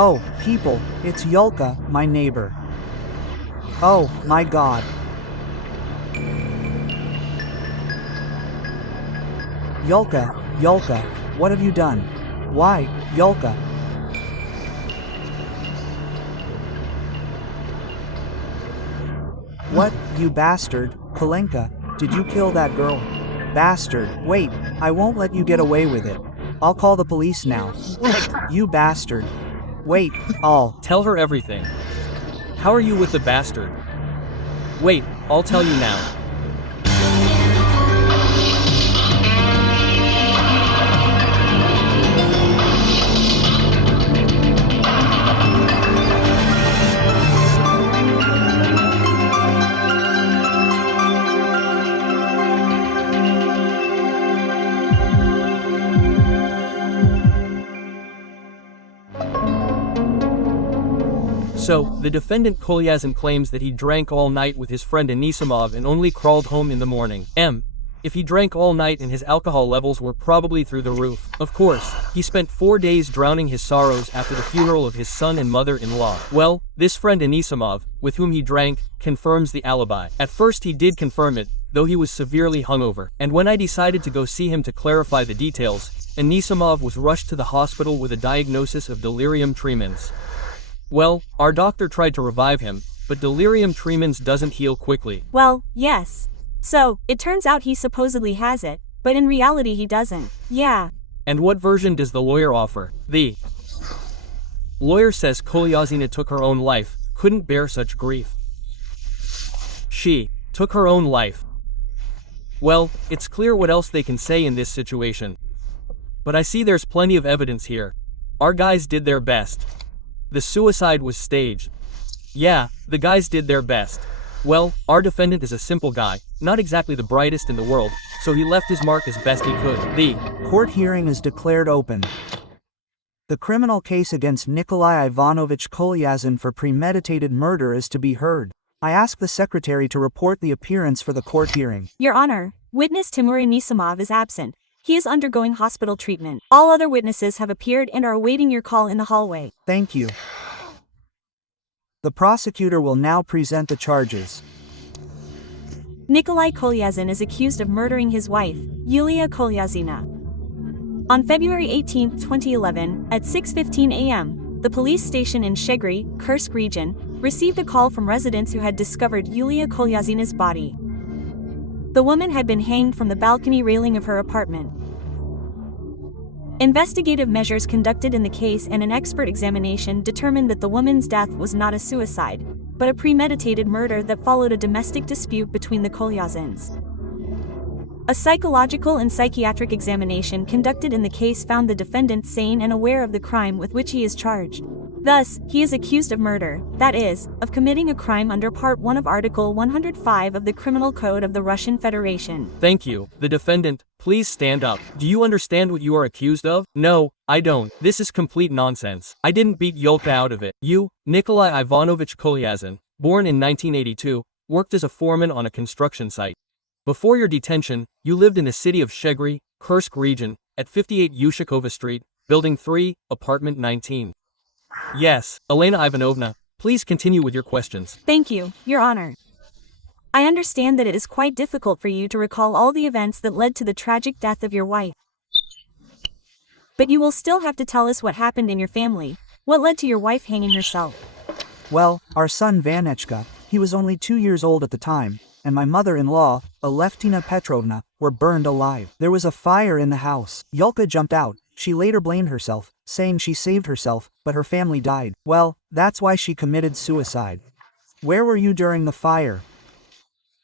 Oh, people, it's Yulka, my neighbor. Oh, my God. Yulka, Yulka, what have you done? Why, Yulka? What, you bastard, Kalenka, did you kill that girl? Bastard, wait, I won't let you get away with it. I'll call the police now. You bastard. Wait, I'll Tell her everything. How are you with the bastard? Wait, I'll tell you now. So, the defendant Kolyazin claims that he drank all night with his friend Anisimov and only crawled home in the morning. If he drank all night and his alcohol levels were probably through the roof. Of course, he spent 4 days drowning his sorrows after the funeral of his son and mother-in-law. Well, this friend Anisimov, with whom he drank, confirms the alibi. At first he did confirm it, though he was severely hungover. And when I decided to go see him to clarify the details, Anisimov was rushed to the hospital with a diagnosis of delirium tremens. Well, our doctor tried to revive him, but delirium tremens doesn't heal quickly. Well, yes. So, it turns out he supposedly has it, but in reality he doesn't. Yeah. And what version does the lawyer offer? The lawyer says Kolyazina took her own life, couldn't bear such grief. She took her own life. Well, it's clear what else they can say in this situation. But I see there's plenty of evidence here. Our guys did their best. The suicide was staged. Yeah, the guys did their best. Well, our defendant is a simple guy, not exactly the brightest in the world, so he left his mark as best he could. The court hearing is declared open. The criminal case against Nikolai Ivanovich Kolyazin for premeditated murder is to be heard. I ask the secretary to report the appearance for the court hearing. Your Honor, witness Timur Anisimov is absent. He is undergoing hospital treatment. All other witnesses have appeared and are awaiting your call in the hallway. Thank you. The prosecutor will now present the charges. Nikolai Kolyazin is accused of murdering his wife, Yulia Kalyazina. On February 18, 2011, at 6:15 a.m., the police station in Shegry, Kursk region, received a call from residents who had discovered Yulia Kalyazina's body. The woman had been hanged from the balcony railing of her apartment. Investigative measures conducted in the case and an expert examination determined that the woman's death was not a suicide, but a premeditated murder that followed a domestic dispute between the Kolyazins. A psychological and psychiatric examination conducted in the case found the defendant sane and aware of the crime with which he is charged. Thus, he is accused of murder, that is, of committing a crime under Part 1 of Article 105 of the Criminal Code of the Russian Federation. Thank you. The defendant, please stand up. Do you understand what you are accused of? No, I don't. This is complete nonsense. I didn't beat Yulka out of it. You, Nikolai Ivanovich Kolyazin, born in 1982, worked as a foreman on a construction site. Before your detention, you lived in the city of Shegry, Kursk region, at 58 Yushikova Street, Building 3, Apartment 19. Yes, Elena Ivanovna, please continue with your questions. Thank you, Your Honor. I understand that it is quite difficult for you to recall all the events that led to the tragic death of your wife. But you will still have to tell us what happened in your family. What led to your wife hanging herself? Well, our son Vanechka, he was only 2 years old at the time, and my mother-in-law, Aleftina Petrovna, were burned alive. There was a fire in the house. Yulka jumped out. She later blamed herself, saying she saved herself, but her family died. Well, that's why she committed suicide. Where were you during the fire?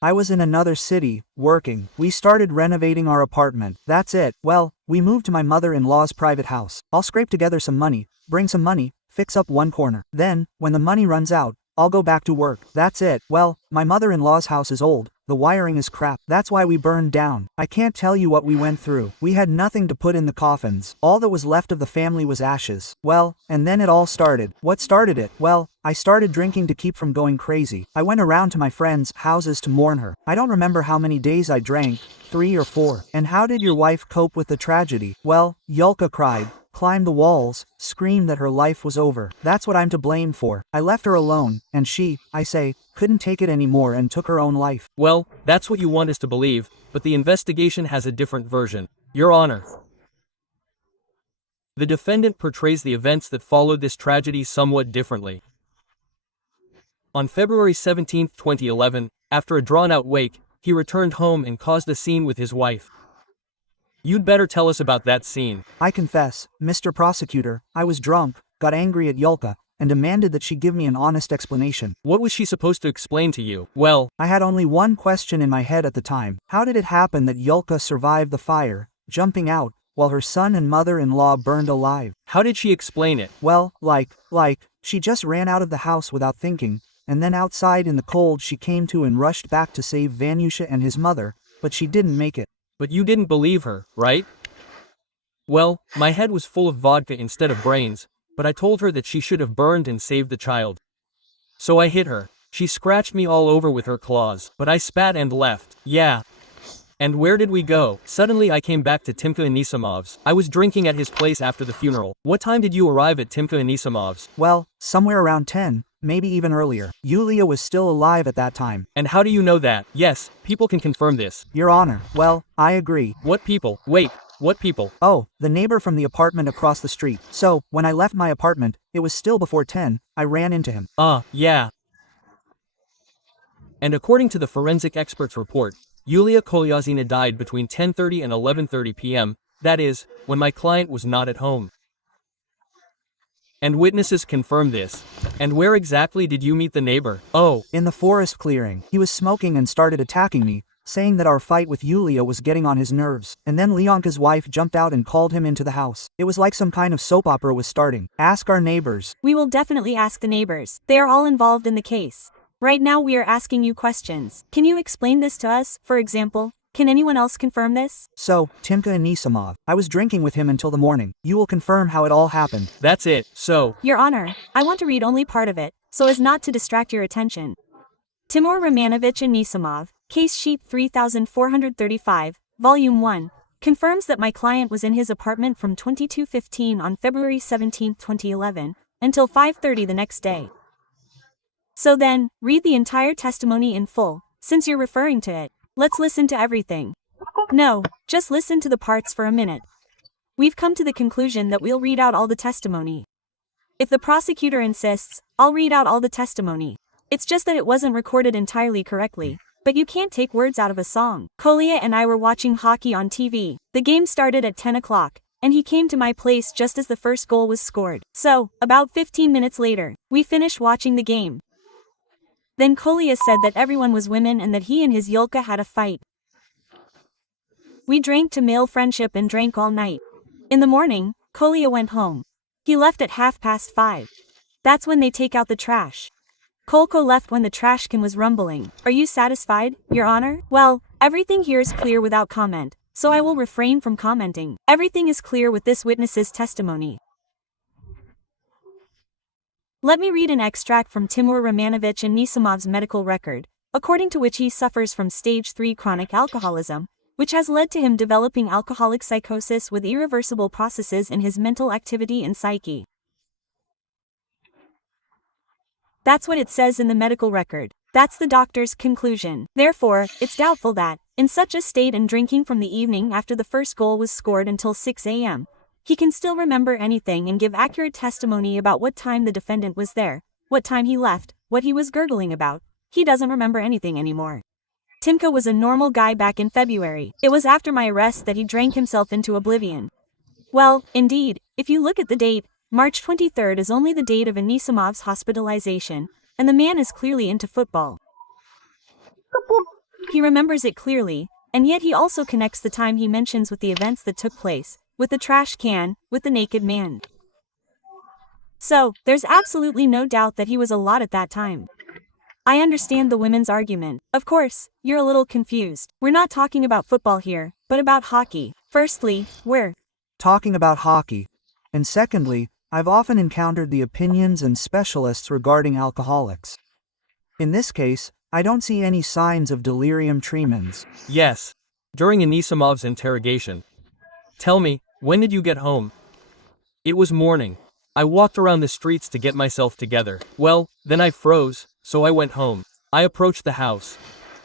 I was in another city, working. We started renovating our apartment. That's it. Well, we moved to my mother-in-law's private house. I'll scrape together some money, bring some money, fix up one corner. Then, when the money runs out, I'll go back to work. That's it. Well, my mother-in-law's house is old. The wiring is crap. That's why we burned down. I can't tell you what we went through. We had nothing to put in the coffins. All that was left of the family was ashes. Well, and then it all started. What started it? Well, I started drinking to keep from going crazy. I went around to my friends' houses to mourn her. I don't remember how many days I drank, 3 or 4. And how did your wife cope with the tragedy? Well, Yulka cried, climbed the walls, screamed that her life was over. That's what I'm to blame for. I left her alone, and she, I say, couldn't take it anymore and took her own life. Well, that's what you want us to believe, but the investigation has a different version. Your Honor. The defendant portrays the events that followed this tragedy somewhat differently. On February 17, 2011, after a drawn-out wake, he returned home and caused a scene with his wife. You'd better tell us about that scene. I confess, Mr. Prosecutor, I was drunk, got angry at Yulka, and demanded that she give me an honest explanation. What was she supposed to explain to you? Well, I had only one question in my head at the time. How did it happen that Yulka survived the fire, jumping out, while her son and mother-in-law burned alive? how did she explain it? Well, she just ran out of the house without thinking, and then outside in the cold she came to and rushed back to save Vanusha and his mother, but she didn't make it. But you didn't believe her, right? Well, my head was full of vodka instead of brains, but I told her that she should have burned and saved the child. So I hit her. She scratched me all over with her claws, but I spat and left. Yeah. And where did we go? Suddenly I came back to Timka Anisimov's. I was drinking at his place after the funeral. What time did you arrive at Timka Anisimov's? Well, somewhere around 10, maybe even earlier. Yulia was still alive at that time. And how do you know that? Yes, people can confirm this. Your Honor, well, I agree. What people? Wait, what people? Oh, the neighbor from the apartment across the street. So, when I left my apartment, it was still before 10, I ran into him. Yeah. And according to the forensic expert's report, Yulia Kaliazina died between 10:30 and 11:30 p.m., that is, when my client was not at home. And witnesses confirm this. And where exactly did you meet the neighbor? Oh, in the forest clearing. He was smoking and started attacking me, saying that our fight with Yulia was getting on his nerves. And then Leonka's wife jumped out and called him into the house. It was like some kind of soap opera was starting. Ask our neighbors. We will definitely ask the neighbors. They are all involved in the case. Right now we are asking you questions. Can you explain this to us, for example? Can anyone else confirm this? So, Timka Anisimov. I was drinking with him until the morning. You will confirm how it all happened. that's it. So, Your Honor, I want to read only part of it, so as not to distract your attention. Timur Romanovich Anisimov, Case Sheet 3435, Volume 1, confirms that my client was in his apartment from 22:15 on February 17, 2011, until 5:30 the next day. So then, read the entire testimony in full, since you're referring to it. Let's listen to everything. No, just listen to the parts for a minute. We've come to the conclusion that we'll read out all the testimony. If the prosecutor insists, I'll read out all the testimony. It's just that it wasn't recorded entirely correctly. But you can't take words out of a song. Kolya and I were watching hockey on TV. The game started at 10 o'clock, and he came to my place just as the first goal was scored. So, about 15 minutes later, we finished watching the game. Then Kolya said that everyone was women and that he and his Yulka had a fight. We drank to male friendship and drank all night. In the morning, Kolya went home. He left at 5:30. That's when they take out the trash. Kolko left when the trash can was rumbling. Are you satisfied, Your Honor? Well, everything here is clear without comment, so I will refrain from commenting. Everything is clear with this witness's testimony. Let me read an extract from Timur Romanovich Anisimov's medical record, according to which he suffers from stage 3 chronic alcoholism, which has led to him developing alcoholic psychosis with irreversible processes in his mental activity and psyche. That's what it says in the medical record. That's the doctor's conclusion. Therefore, it's doubtful that, in such a state and drinking from the evening after the first goal was scored until 6 a.m., he can still remember anything and give accurate testimony about what time the defendant was there, what time he left, what he was gurgling about. He doesn't remember anything anymore. Timka was a normal guy back in February. It was after my arrest that he drank himself into oblivion. Well, indeed, if you look at the date, March 23rd is only the date of Anisimov's hospitalization, and the man is clearly into football. He remembers it clearly, and yet he also connects the time he mentions with the events that took place, with the trash can, with the naked man. So, there's absolutely no doubt that he was a lot at that time. I understand the women's argument. Of course, you're a little confused. We're not talking about football here, but about hockey. Firstly, we're talking about hockey. And secondly, I've often encountered the opinions and specialists regarding alcoholics. In this case, I don't see any signs of delirium tremens. yes. During Anisimov's interrogation. Tell me, when did you get home? It was morning. I walked around the streets to get myself together. Well, then I froze, so I went home. I approached the house.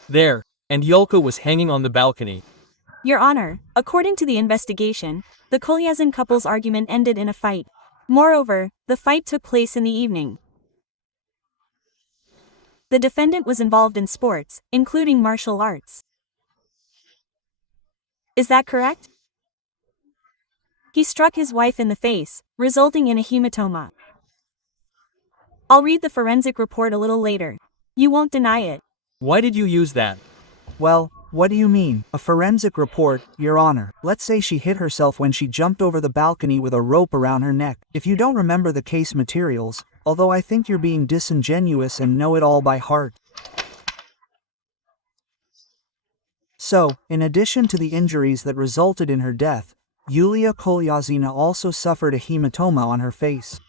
There, and Yulka was hanging on the balcony. Your Honor, according to the investigation, the Kalyazin couple's argument ended in a fight. Moreover, the fight took place in the evening. The defendant was involved in sports, including martial arts. Is that correct? He struck his wife in the face, resulting in a hematoma. I'll read the forensic report a little later. You won't deny it. Why did you use that? Well, what do you mean? A forensic report, Your Honor. Let's say she hit herself when she jumped over the balcony with a rope around her neck. If you don't remember the case materials, although I think you're being disingenuous and know it all by heart. So, in addition to the injuries that resulted in her death, Yulia Kaliazina also suffered a hematoma on her face.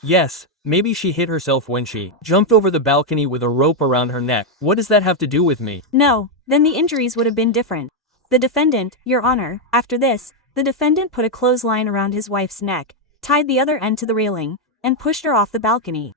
Yes, maybe she hit herself when she jumped over the balcony with a rope around her neck. What does that have to do with me? No, then the injuries would have been different. The defendant, Your Honor, after this, the defendant put a clothesline around his wife's neck, tied the other end to the railing, and pushed her off the balcony.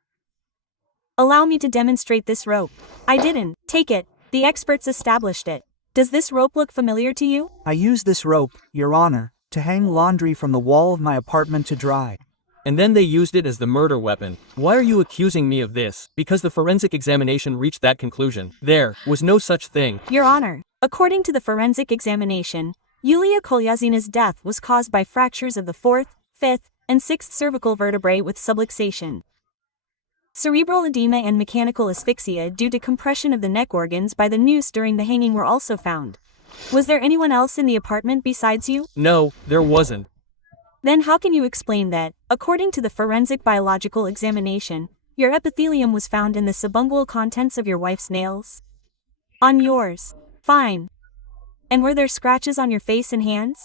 Allow me to demonstrate this rope. I didn't take it. The experts established it. Does this rope look familiar to you? I used this rope, Your Honor, to hang laundry from the wall of my apartment to dry. And then they used it as the murder weapon. Why are you accusing me of this? Because the forensic examination reached that conclusion. There was no such thing. Your Honor, according to the forensic examination, Yulia Kalyazina's death was caused by fractures of the 4th, 5th, and 6th cervical vertebrae with subluxation. Cerebral edema and mechanical asphyxia due to compression of the neck organs by the noose during the hanging were also found. Was there anyone else in the apartment besides you? No, there wasn't. Then how can you explain that, according to the forensic biological examination, your epithelium was found in the subungual contents of your wife's nails? On yours. Fine. And were there scratches on your face and hands?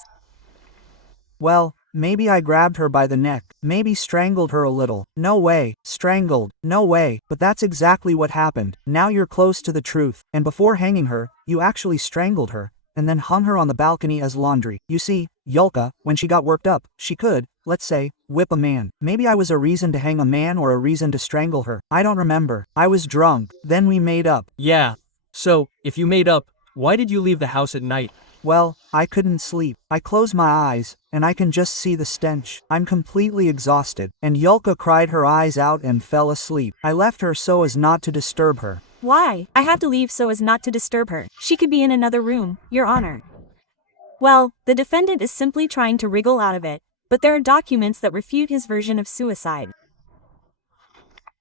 Well, maybe I grabbed her by the neck, maybe strangled her a little. No way, strangled, no way, but that's exactly what happened. Now you're close to the truth, and before hanging her, you actually strangled her, and then hung her on the balcony as laundry. You see, Yulka, when she got worked up, she could, let's say, whip a man. Maybe I was a reason to hang a man or a reason to strangle her. I don't remember. I was drunk, then we made up. Yeah. So, if you made up, why did you leave the house at night? Well, I couldn't sleep. I close my eyes, and I can just see the stench. I'm completely exhausted, and Yulka cried her eyes out and fell asleep. I left her so as not to disturb her. Why? I have to leave so as not to disturb her. She could be in another room, Your Honor. Well, the defendant is simply trying to wriggle out of it, but there are documents that refute his version of suicide.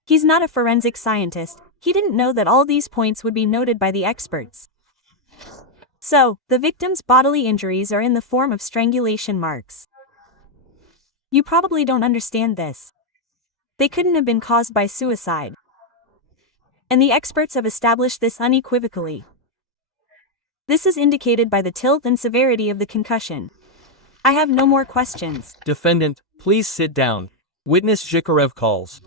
He's not a forensic scientist. He didn't know that all these points would be noted by the experts. So, the victim's bodily injuries are in the form of strangulation marks. You probably don't understand this. They couldn't have been caused by suicide. And the experts have established this unequivocally. This is indicated by the tilt and severity of the concussion. I have no more questions. Defendant, please sit down. Witness Zhikarev calls.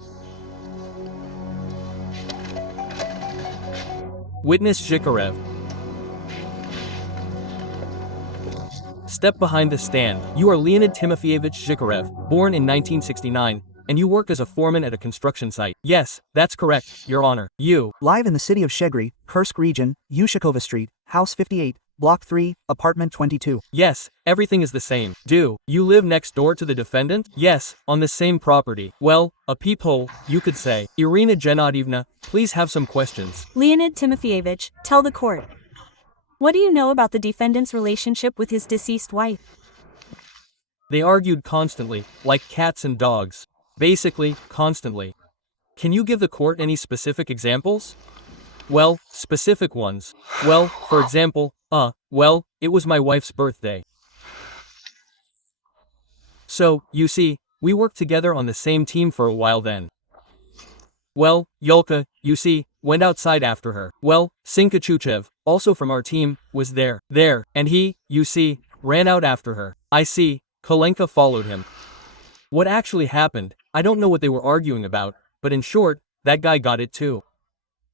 Witness Zhikarev. Step behind the stand. You are Leonid Timofeyevich Zhikarev, born in 1969, and you work as a foreman at a construction site. Yes, that's correct, Your Honor. You. Live in the city of Shegry, Kursk region, Yushikova Street, House 58, Block 3, Apartment 22. Yes, everything is the same. Do you live next door to the defendant? Yes, on the same property. Well, a peephole, you could say. Irina Gennadievna, please have some questions. Leonid Timofeyevich, tell the court. What do you know about the defendant's relationship with his deceased wife? They argued constantly, like cats and dogs. Basically, constantly. Can you give the court any specific examples? Well, specific ones. Well, for example, well, it was my wife's birthday. So, you see, we worked together on the same team for a while then. Well, Yulka, you see, went outside after her. Well, Sinka Chuchev, also from our team, was there, and he, you see, ran out after her. I see, Kolenka followed him. What actually happened, I don't know what they were arguing about, but in short, that guy got it too.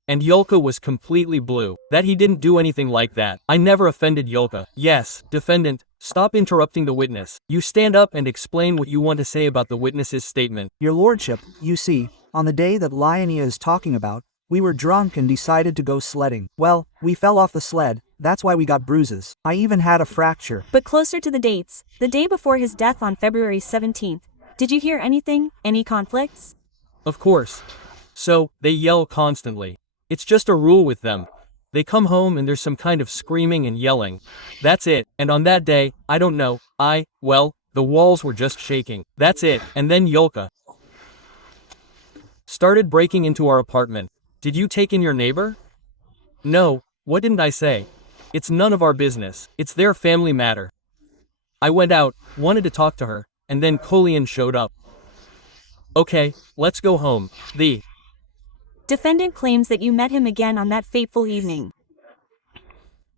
And Yulka was completely blue. That he didn't do anything like that. I never offended Yulka. Yes, defendant, Stop interrupting the witness. You stand up and explain what you want to say about the witness's statement. Your lordship, you see, on the day that Lyonia is talking about, we were drunk and decided to go sledding. Well, we fell off the sled, that's why we got bruises. I even had a fracture. But closer to the dates, the day before his death on February 17th, did you hear anything? Any conflicts? Of course. So, they yell constantly. It's just a rule with them. They come home and there's some kind of screaming and yelling. That's it. And on that day, I don't know, well, the walls were just shaking. That's it. And then Yulka started breaking into our apartment. Did you take in your neighbor? No, what didn't I say? It's none of our business. It's their family matter. I went out, wanted to talk to her, and then Kolian showed up. Okay, let's go home. The defendant claims that you met him again on that fateful evening.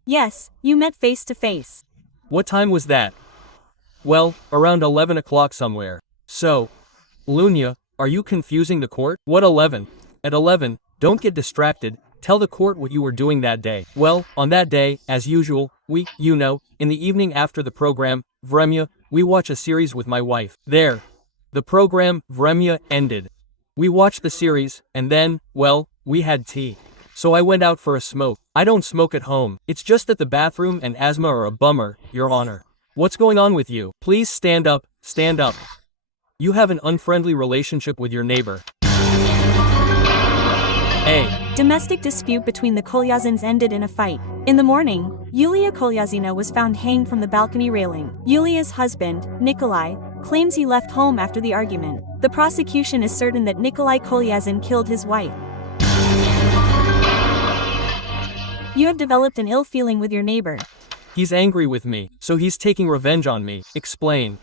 Yes, you met face to face. What time was that? Well, around 11 o'clock somewhere. So, Lunia, are you confusing the court? What 11? At 11, don't get distracted, tell the court what you were doing that day. Well, on that day, as usual, in the evening after the program, Vremya, we watch a series with my wife. There. The program, Vremya, ended. We watched the series, and then, well, we had tea. So I went out for a smoke. I don't smoke at home. It's just that the bathroom and asthma are a bummer, Your Honor. What's going on with you? Please stand up, stand up. You have an unfriendly relationship with your neighbor. A domestic dispute between the Kalyazins ended in a fight. In the morning, Yulia Kalyazina was found hanged from the balcony railing. Yulia's husband, Nikolai, claims he left home after the argument. The prosecution is certain that Nikolai Kalyazin killed his wife. You have developed an ill feeling with your neighbor. He's angry with me, so he's taking revenge on me. Explain.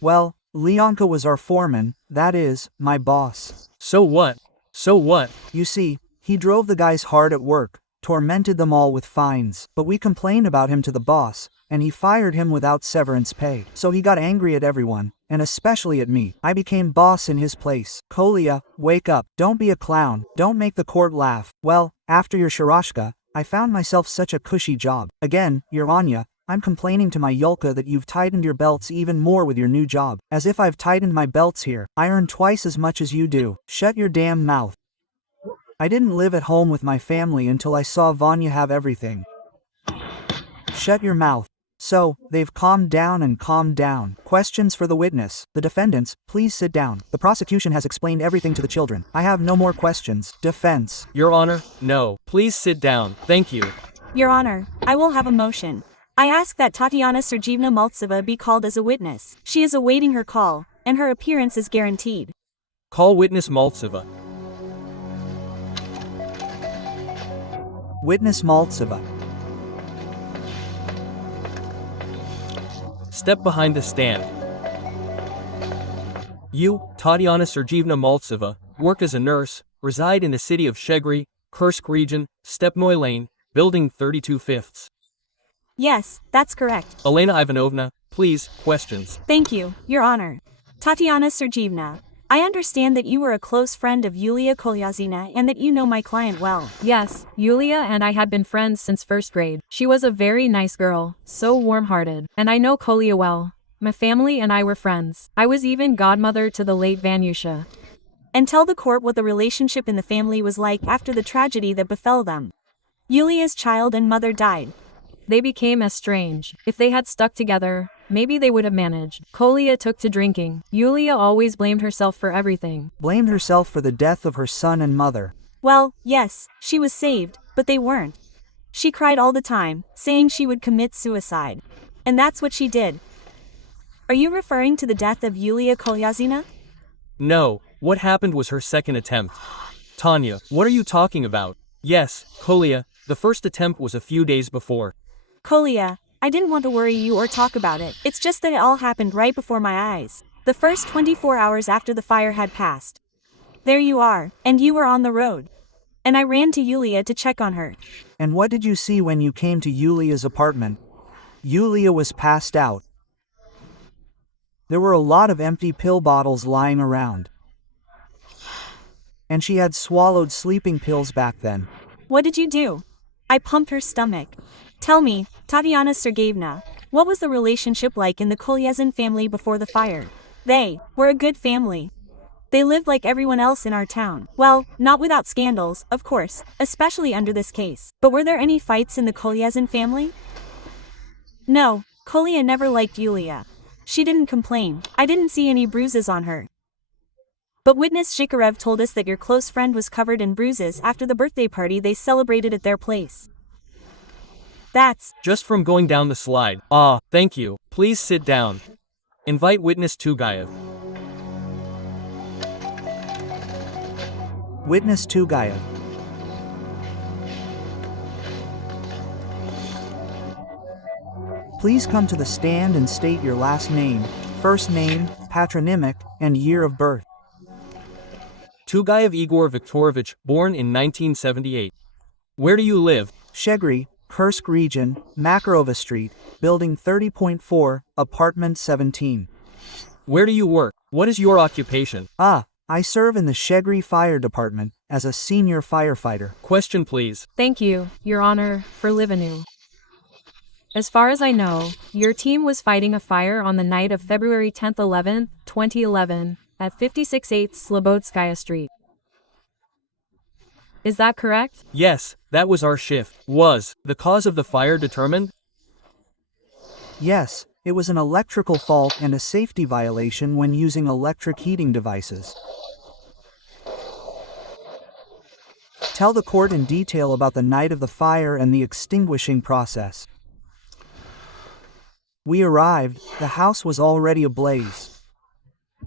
Well, Leonka was our foreman, that is, my boss. So what? So what? You see, he drove the guys hard at work, tormented them all with fines, but we complained about him to the boss, and he fired him without severance pay. So he got angry at everyone, and especially at me. I became boss in his place. Kolia, wake up, don't be a clown, don't make the court laugh. Well, after your sharashka, I found myself such a cushy job. Again, Your Anya, I'm complaining to my Yulka that you've tightened your belts even more with your new job. As if I've tightened my belts here. I earn twice as much as you do. Shut your damn mouth. I didn't live at home with my family until I saw Vanya have everything. Shut your mouth. So, they've calmed down and calmed down. Questions for the witness. The defendants, please sit down. The prosecution has explained everything to the children. I have no more questions. Defense. Your Honor, no. Please sit down. Thank you. Your Honor, I will have a motion. I ask that Tatiana Sergeyevna Maltseva be called as a witness. She is awaiting her call, and her appearance is guaranteed. Call witness Maltseva. Witness Maltseva. Step behind the stand. You, Tatiana Sergeyevna Maltseva, work as a nurse, reside in the city of Shegry, Kursk region, Stepnoy Lane, building 32 fifths. Yes, that's correct. Elena Ivanovna, please, questions. Thank you, Your Honor. Tatiana Sergeyevna, I understand that you were a close friend of Yulia Kalyazina and that you know my client well. Yes, Yulia and I had been friends since first grade. She was a very nice girl, so warm-hearted. And I know Kolya well. My family and I were friends. I was even godmother to the late Vanyusha. And tell the court what the relationship in the family was like after the tragedy that befell them. Yulia's child and mother died. They became estranged. If they had stuck together, maybe they would have managed. Kolya took to drinking. Yulia always blamed herself for everything. Blamed herself for the death of her son and mother. Well, yes, she was saved, but they weren't. She cried all the time, saying she would commit suicide. And that's what she did. Are you referring to the death of Yulia Kalyazina? No, what happened was her second attempt. Tanya, what are you talking about? Yes, Kolya, the first attempt was a few days before. Kolya, I didn't want to worry you or talk about it. It's just that it all happened right before my eyes. The first 24 hours after the fire had passed. There you are, and you were on the road. And I ran to Yulia to check on her. And what did you see when you came to Yulia's apartment? Yulia was passed out. There were a lot of empty pill bottles lying around. And she had swallowed sleeping pills back then. What did you do? I pumped her stomach. Tell me, Tatiana Sergeyevna, What was the relationship like in the Kalyazin family before the fire? They were a good family. They lived like everyone else in our town. Well, not without scandals, of course, especially under this case. But were there any fights in the Kalyazin family? No, Kolya never liked Yulia. She didn't complain. I didn't see any bruises on her. But witness Zhikarev told us that your close friend was covered in bruises after the birthday party they celebrated at their place. That's Just from going down the slide. Ah, thank you. Please sit down. Invite witness Tugayev. Witness Tugayev. Please come to the stand and state your last name, first name, patronymic, and year of birth. Tugayev Igor Viktorovich, born in 1978. Where do you live? Shegri, Kursk region, Makarova Street, building 30.4, apartment 17. Where do you work? What is your occupation? I serve in the Shegri Fire Department as a senior firefighter. Question please. Thank you, Your Honor, for Livenu. As far as I know, your team was fighting a fire on the night of February 10th, 11th, 2011, at 56/8 Slobodskaya Street. Is that correct? Yes, that was our shift. Was the cause of the fire determined? Yes, it was an electrical fault and a safety violation when using electric heating devices. Tell the court in detail about the night of the fire and the extinguishing process. We arrived, the house was already ablaze.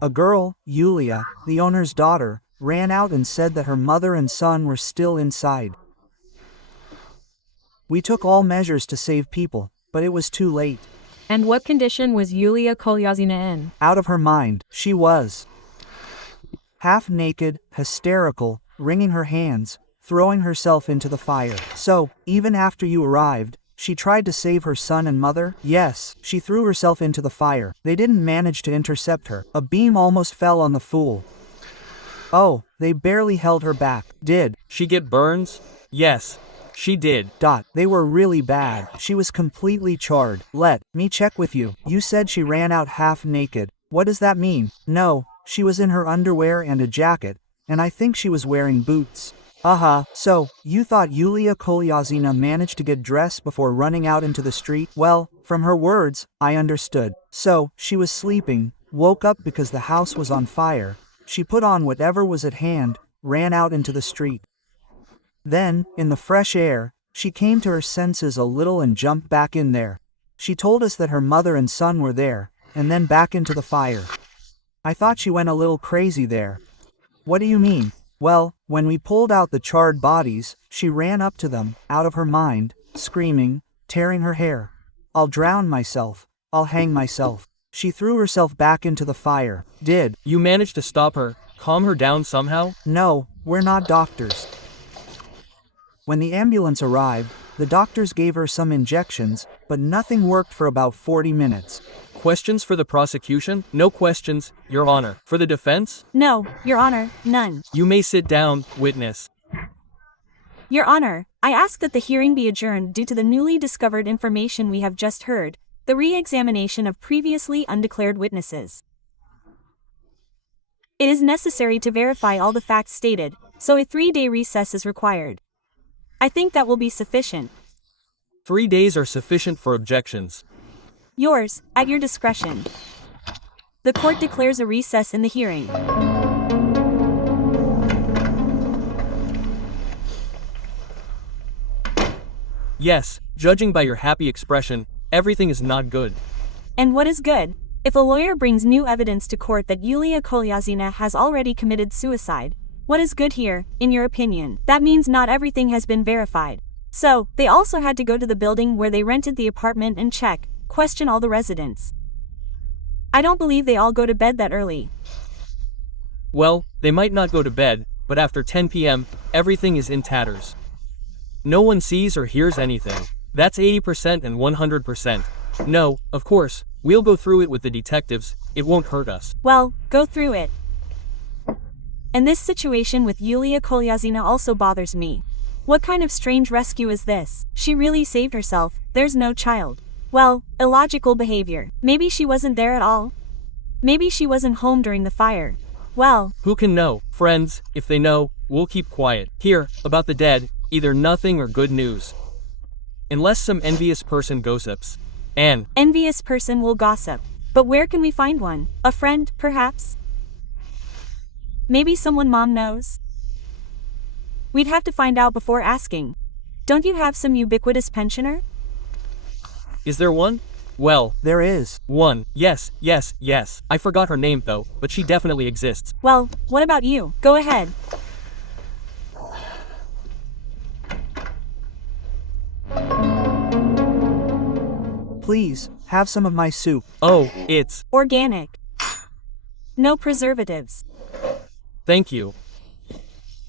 A girl, Yulia, the owner's daughter, ran out and said that her mother and son were still inside. We took all measures to save people, but it was too late. And what condition was Yulia Kalyazina in? Out of her mind, she was. Half naked, hysterical, wringing her hands, throwing herself into the fire. So, even after you arrived, she tried to save her son and mother? Yes, she threw herself into the fire. They didn't manage to intercept her. A beam almost fell on the fool. Oh, they barely held her back. Did she get burns? Yes, she did. They were really bad. She was completely charred. Let me check with you. You said she ran out half naked. What does that mean? No, she was in her underwear and a jacket, and I think she was wearing boots. So, you thought Yulia Kalyazina managed to get dressed before running out into the street? Well, from her words, I understood. So, she was sleeping, woke up because the house was on fire. She put on whatever was at hand, ran out into the street. Then, in the fresh air, she came to her senses a little and jumped back in there. She told us that her mother and son were there, and then back into the fire. I thought she went a little crazy there. What do you mean? Well, when we pulled out the charred bodies, she ran up to them, out of her mind, screaming, tearing her hair. I'll drown myself. I'll hang myself. She threw herself back into the fire. Did you manage to stop her, calm her down somehow? No, we're not doctors. When the ambulance arrived, the doctors gave her some injections, but nothing worked for about 40 minutes. Questions for the prosecution? No questions, Your Honor. For the defense? No, Your Honor, none. You may sit down, witness. Your Honor, I ask that the hearing be adjourned due to the newly discovered information we have just heard, the re-examination of previously undeclared witnesses. It is necessary to verify all the facts stated, so a 3-day recess is required. I think that will be sufficient. 3 days are sufficient for objections. Yours, at your discretion. The court declares a recess in the hearing. Yes, judging by your happy expression, everything is not good. And what is good? If a lawyer brings new evidence to court that Yulia Kalyazina has already committed suicide, what is good here, in your opinion? That means not everything has been verified. So, they also had to go to the building where they rented the apartment and check, question all the residents. I don't believe they all go to bed that early. Well, they might not go to bed, but after 10 p.m., everything is in tatters. No one sees or hears anything. That's 80% and 100%. No, of course, we'll go through it with the detectives, it won't hurt us. Well, go through it. And this situation with Yulia Kalyazina also bothers me. What kind of strange rescue is this? She really saved herself, there's no child. Well, illogical behavior. Maybe she wasn't there at all. Maybe she wasn't home during the fire. Well, Who can know? Friends, if they know, we'll keep quiet. Here, about the dead, either nothing or good news. Unless some envious person gossips. An envious person will gossip. But where can we find one? A friend, perhaps? Maybe someone mom knows? We'd have to find out before asking. Don't you have some ubiquitous pensioner? Is there one? Well, There is. one. Yes. I forgot her name though, but she definitely exists. Well, what about you? Go ahead. Please, have some of my soup. Oh, it's. Organic. No preservatives. Thank you.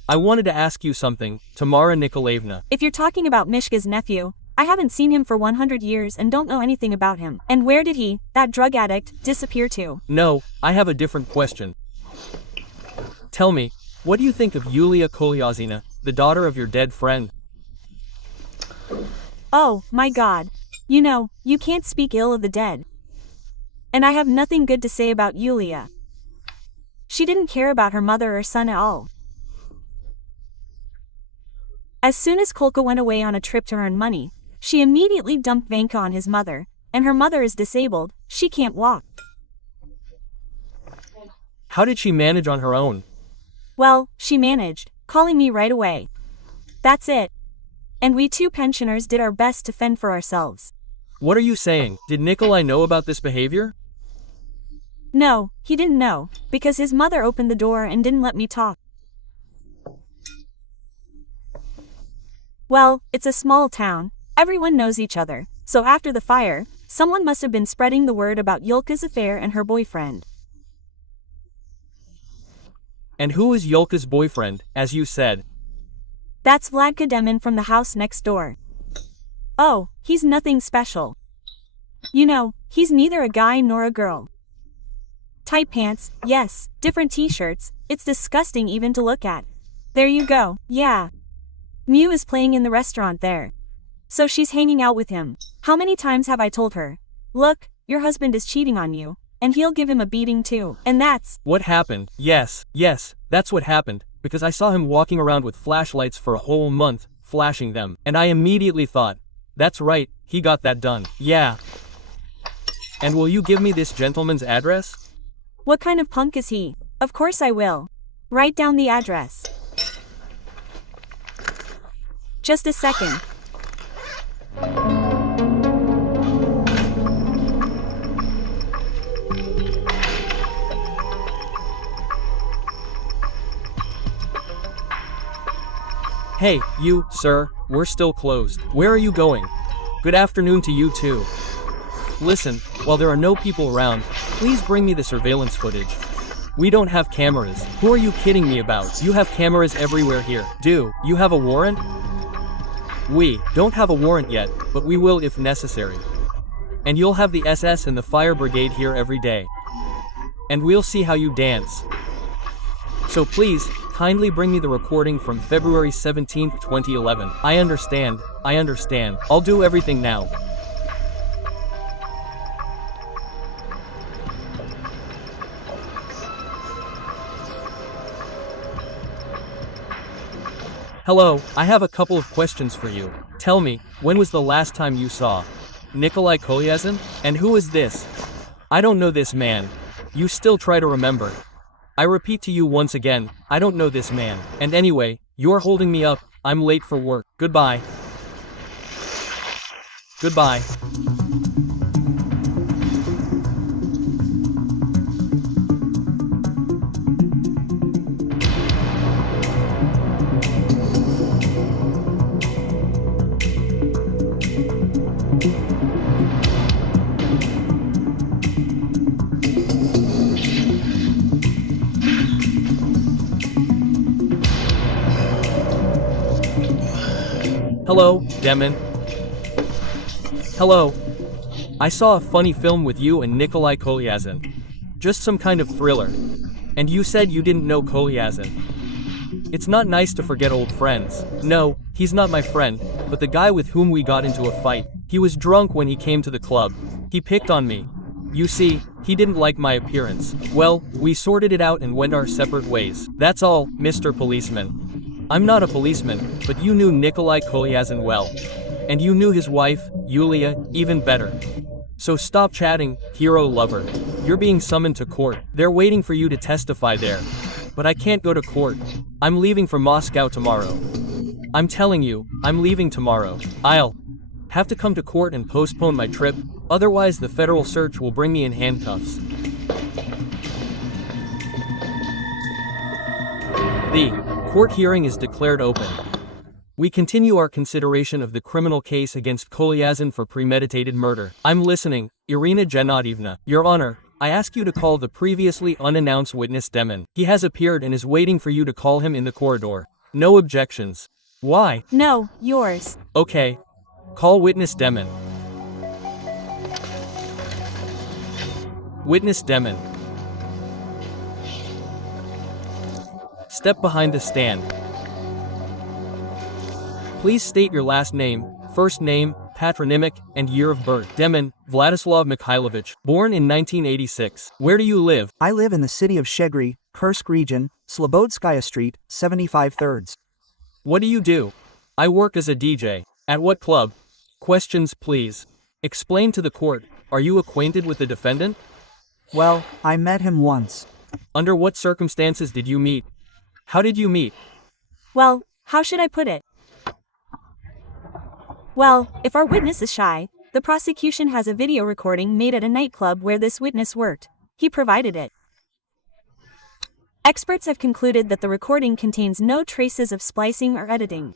I wanted to ask you something, Tamara Nikolaevna. If you're talking about Mishka's nephew, I haven't seen him for 100 years and don't know anything about him. And where did he, that drug addict, disappear to? No, I have a different question. Tell me, what do you think of Yulia Kaliazina, the daughter of your dead friend? Oh, my God. You know, you can't speak ill of the dead. And I have nothing good to say about Yulia. She didn't care about her mother or son at all. As soon as Kolka went away on a trip to earn money, she immediately dumped Vanka on his mother, and her mother is disabled, she can't walk. How did she manage on her own? Well, she managed, calling me right away. That's it. And we two pensioners did our best to fend for ourselves. What are you saying? Did Nikolai know about this behavior? No, he didn't know, because his mother opened the door and didn't let me talk. Well, it's a small town, everyone knows each other, so after the fire, someone must have been spreading the word about Yulka's affair and her boyfriend. And who is Yulka's boyfriend, as you said? That's Vladka Demon from the house next door. Oh, he's nothing special. You know, he's neither a guy nor a girl. Tight pants, yes, different t-shirts, it's disgusting even to look at. There you go, yeah. Mew is playing in the restaurant there. So she's hanging out with him. How many times have I told her, look, your husband is cheating on you, and he'll give him a beating too, and that's What happened? Yes, that's what happened, because I saw him walking around with flashlights for a whole month, flashing them, and I immediately thought, that's right, he got that done, yeah. And will you give me this gentleman's address? What kind of punk is he? Of course I will. Write down the address. Just a second. Hey, you, sir, we're still closed. Where are you going? Good afternoon to you too. Listen, while there are no people around, please bring me the surveillance footage. We don't have cameras. Who are you kidding me about? You have cameras everywhere here. Do you have a warrant? We don't have a warrant yet, but we will if necessary. And you'll have the SS and the fire brigade here every day. And we'll see how you dance. So please, kindly bring me the recording from February 17th, 2011. I understand. I'll do everything now. Hello, I have a couple of questions for you. Tell me, when was the last time you saw Nikolai Kaliazin? And who is this? I don't know this man. You still try to remember. I repeat to you once again, I don't know this man. And anyway, you're holding me up, I'm late for work. Goodbye. Goodbye. Hello, Demon. Hello. I saw a funny film with you and Nikolai Kaliazin. Just some kind of thriller. And you said you didn't know Kaliazin. It's not nice to forget old friends. No, he's not my friend, but the guy with whom we got into a fight. He was drunk when he came to the club. He picked on me. You see, he didn't like my appearance. Well, we sorted it out and went our separate ways. That's all, Mr. Policeman. I'm not a policeman, but you knew Nikolai Kaliazin well. And you knew his wife, Yulia, even better. So stop chatting, hero lover. You're being summoned to court. They're waiting for you to testify there. But I can't go to court. I'm leaving for Moscow tomorrow. I'm telling you, I'm leaving tomorrow. I'll have to come to court and postpone my trip, otherwise the federal search will bring me in handcuffs. The court hearing is declared open. We continue our consideration of the criminal case against Kaliazin for premeditated murder. I'm listening, Irina Gennadievna. Your Honor, I ask you to call the previously unannounced witness Demon. He has appeared and is waiting for you to call him in the corridor. No objections. Why? No, yours. Okay. Call witness Demon. Witness Demon. Step behind the stand. Please state your last name, first name, patronymic, and year of birth. Demon, Vladislav Mikhailovich, born in 1986. Where do you live? I live in the city of Shegry, Kursk region, Slobodskaya Street, 75 thirds. What do you do? I work as a DJ. At what club? Questions, please. Explain to the court. Are you acquainted with the defendant? Well, I met him once. Under what circumstances did you meet? How did you meet? Well, how should I put it? Well, if our witness is shy, the prosecution has a video recording made at a nightclub where this witness worked. He provided it. Experts have concluded that the recording contains no traces of splicing or editing.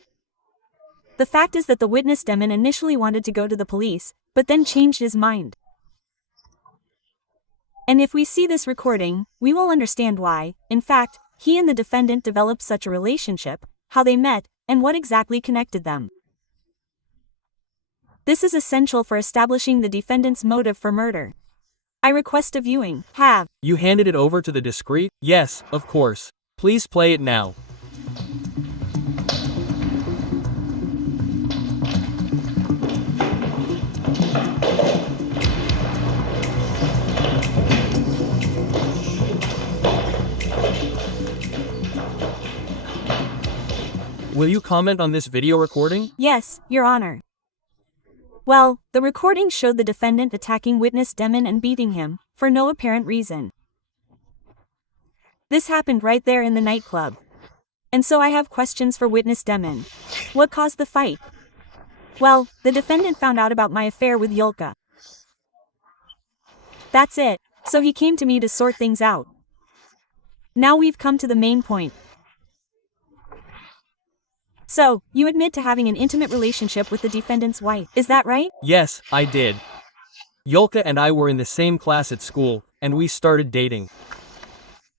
The fact is that the witness Demon initially wanted to go to the police, but then changed his mind. And if we see this recording, we will understand why, in fact, he and the defendant developed such a relationship, how they met, and what exactly connected them. This is essential for establishing the defendant's motive for murder. I request a viewing. Have you handed it over to the discreet? Yes, of course. Please play it now. Will you comment on this video recording? Yes, Your Honor. Well, the recording showed the defendant attacking witness Demon and beating him, for no apparent reason. This happened right there in the nightclub. And so I have questions for witness Demon. What caused the fight? Well, the defendant found out about my affair with Yulka. That's it, so he came to me to sort things out. Now we've come to the main point. So, you admit to having an intimate relationship with the defendant's wife, is that right? Yes, I did. Yulka and I were in the same class at school, and we started dating.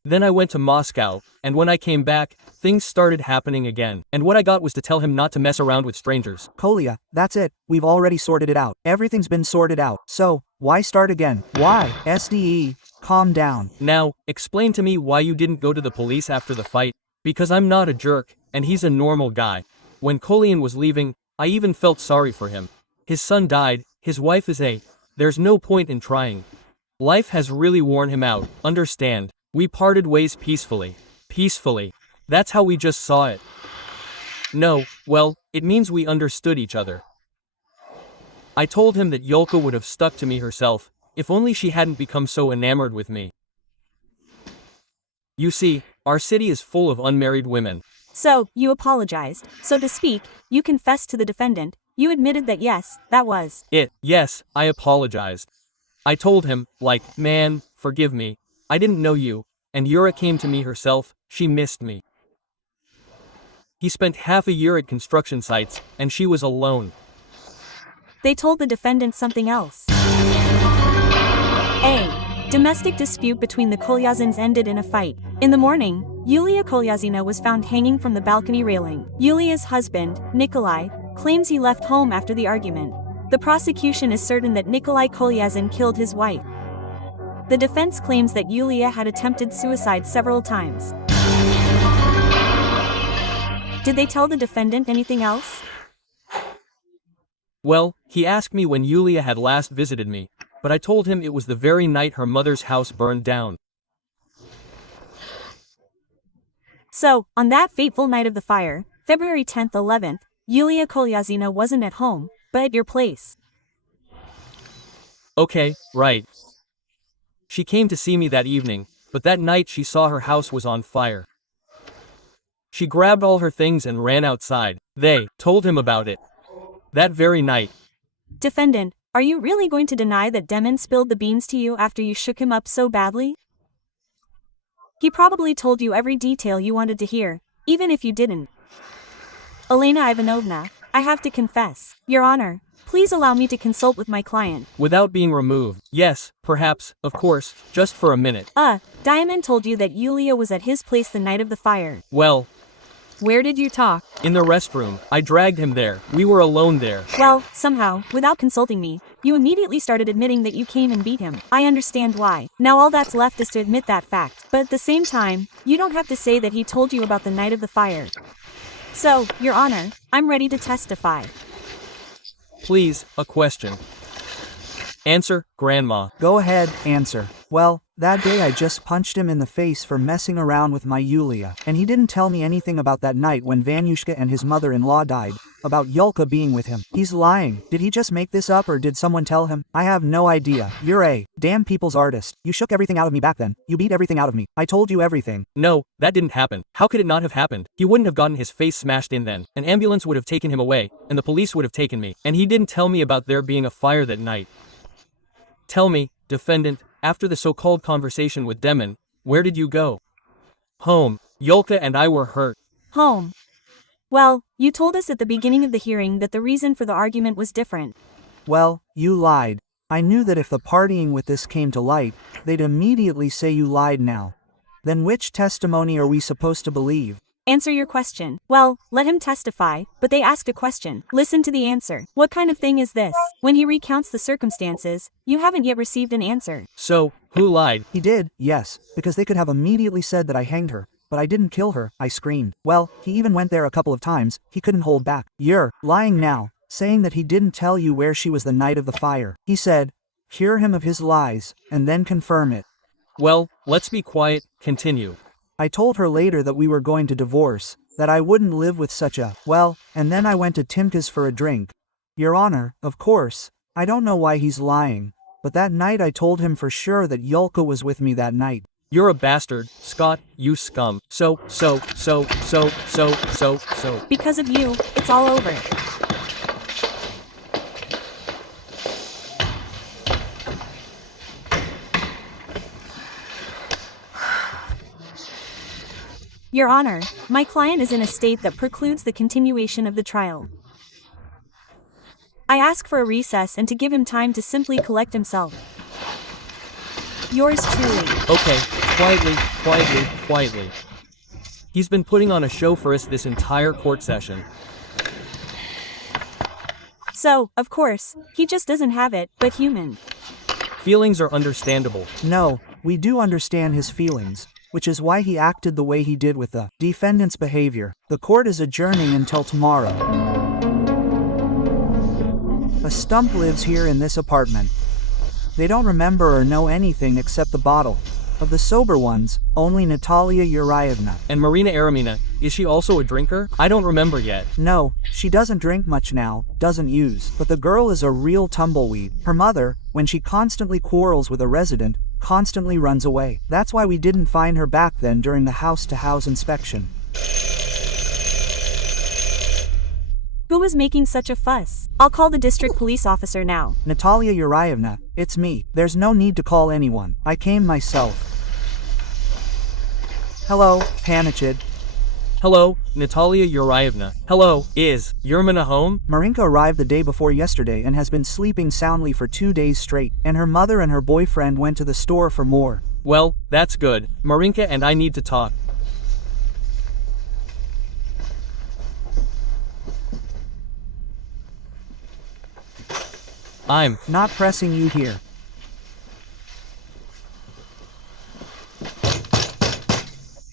Then I went to Moscow, and when I came back, things started happening again. And what I got was to tell him not to mess around with strangers. Kolya, that's it, we've already sorted it out. Everything's been sorted out, so, why start again? Why? SDE, calm down. Now, explain to me why you didn't go to the police after the fight. Because I'm not a jerk, and he's a normal guy. When Kolian was leaving, I even felt sorry for him. His son died, his wife is there's no point in trying. Life has really worn him out, understand. We parted ways peacefully. Peacefully. That's how we just saw it. No, well, it means we understood each other. I told him that Yulka would have stuck to me herself, if only she hadn't become so enamored with me. You see, our city is full of unmarried women. So, you apologized. So to speak, you confessed to the defendant. You admitted that yes, that was it. Yes, I apologized. I told him, man, forgive me. I didn't know you, and Yura came to me herself, she missed me. He spent half a year at construction sites, and she was alone. They told the defendant something else. A domestic dispute between the Kolyazins ended in a fight. In the morning, Yulia Kalyazina was found hanging from the balcony railing. Yulia's husband, Nikolai, claims he left home after the argument. The prosecution is certain that Nikolai Kalyazin killed his wife. The defense claims that Yulia had attempted suicide several times. Did they tell the defendant anything else? Well, he asked me when Yulia had last visited me, but I told him it was the very night her mother's house burned down. So, on that fateful night of the fire, February 10th, 11th, Yulia Kaliazina wasn't at home, but at your place. Okay, right. She came to see me that evening, but that night she saw her house was on fire. She grabbed all her things and ran outside. They told him about it. That very night. Defendant, are you really going to deny that Demon spilled the beans to you after you shook him up so badly? He probably told you every detail you wanted to hear, even if you didn't. Elena Ivanovna, I have to confess. Your Honor, please allow me to consult with my client. Without being removed. Yes, perhaps, of course, just for a minute. Diamond told you that Yulia was at his place the night of the fire. Well, Where did you talk? in the restroom. I dragged him there. We were alone there. Well, somehow, without consulting me, you immediately started admitting that you came and beat him. I understand why. Now all that's left is to admit that fact. But at the same time, you don't have to say that he told you about the night of the fire. So, Your Honor, I'm ready to testify. Please, a question. Answer, Grandma. Go ahead, answer. Well, that day I just punched him in the face for messing around with my Yulia, and he didn't tell me anything about that night when Vanyushka and his mother-in-law died, about Yulka being with him. He's lying. Did he just make this up or did someone tell him? I have no idea. You're a damn people's artist. You shook everything out of me back then. You beat everything out of me. I told you everything. No, that didn't happen. How could it not have happened? He wouldn't have gotten his face smashed in then. An ambulance would have taken him away, and the police would have taken me. And he didn't tell me about there being a fire that night. Tell me, defendant, after the so-called conversation with Demon, where did you go? Home. Yulka and I were hurt. Home. Well, you told us at the beginning of the hearing that the reason for the argument was different. Well, you lied. I knew that if the partying with this came to light, they'd immediately say you lied now. Then which testimony are we supposed to believe? Answer your question. Well, let him testify, but they asked a question. Listen to the answer. What kind of thing is this? When he recounts the circumstances, you haven't yet received an answer. So, who lied? He did, yes, because they could have immediately said that I hanged her, but I didn't kill her, I screamed. Well, he even went there a couple of times, he couldn't hold back. You're lying now, saying that he didn't tell you where she was the night of the fire. He said, cure him of his lies, and then confirm it. Well, let's be quiet, continue. I told her later that we were going to divorce, that I wouldn't live with such a, well, and then I went to Timka's for a drink. Your Honor, of course, I don't know why he's lying, but that night I told him for sure that Yulka was with me that night. You're a bastard, Scott, you scum. So. Because of you, it's all over. Your Honor, my client is in a state that precludes the continuation of the trial. I ask for a recess and to give him time to simply collect himself. Yours truly. Okay, quietly. He's been putting on a show for us this entire court session. So, of course, he just doesn't have it, but human. Feelings are understandable. No, we do understand his feelings, which is why he acted the way he did with the defendant's behavior. The court is adjourning until tomorrow. A stump lives here in this apartment. They don't remember or know anything except the bottle. Of the sober ones, only Natalia Yurievna. And Marina Aramina, is she also a drinker? I don't remember yet. No, she doesn't drink much now, doesn't use. But the girl is a real tumbleweed. Her mother, when she constantly quarrels with a resident, constantly runs away. That's why we didn't find her back then during the house-to-house inspection. Who was making such a fuss? I'll call the district police officer now. Natalia Yurievna, it's me. There's no need to call anyone. I came myself. Hello, Panichid. Hello, Natalia Yurievna. Hello, is Yermina home? Marinka arrived the day before yesterday and has been sleeping soundly for 2 days straight, and her mother and her boyfriend went to the store for more. Well, that's good. Marinka and I need to talk. I'm not pressing you here.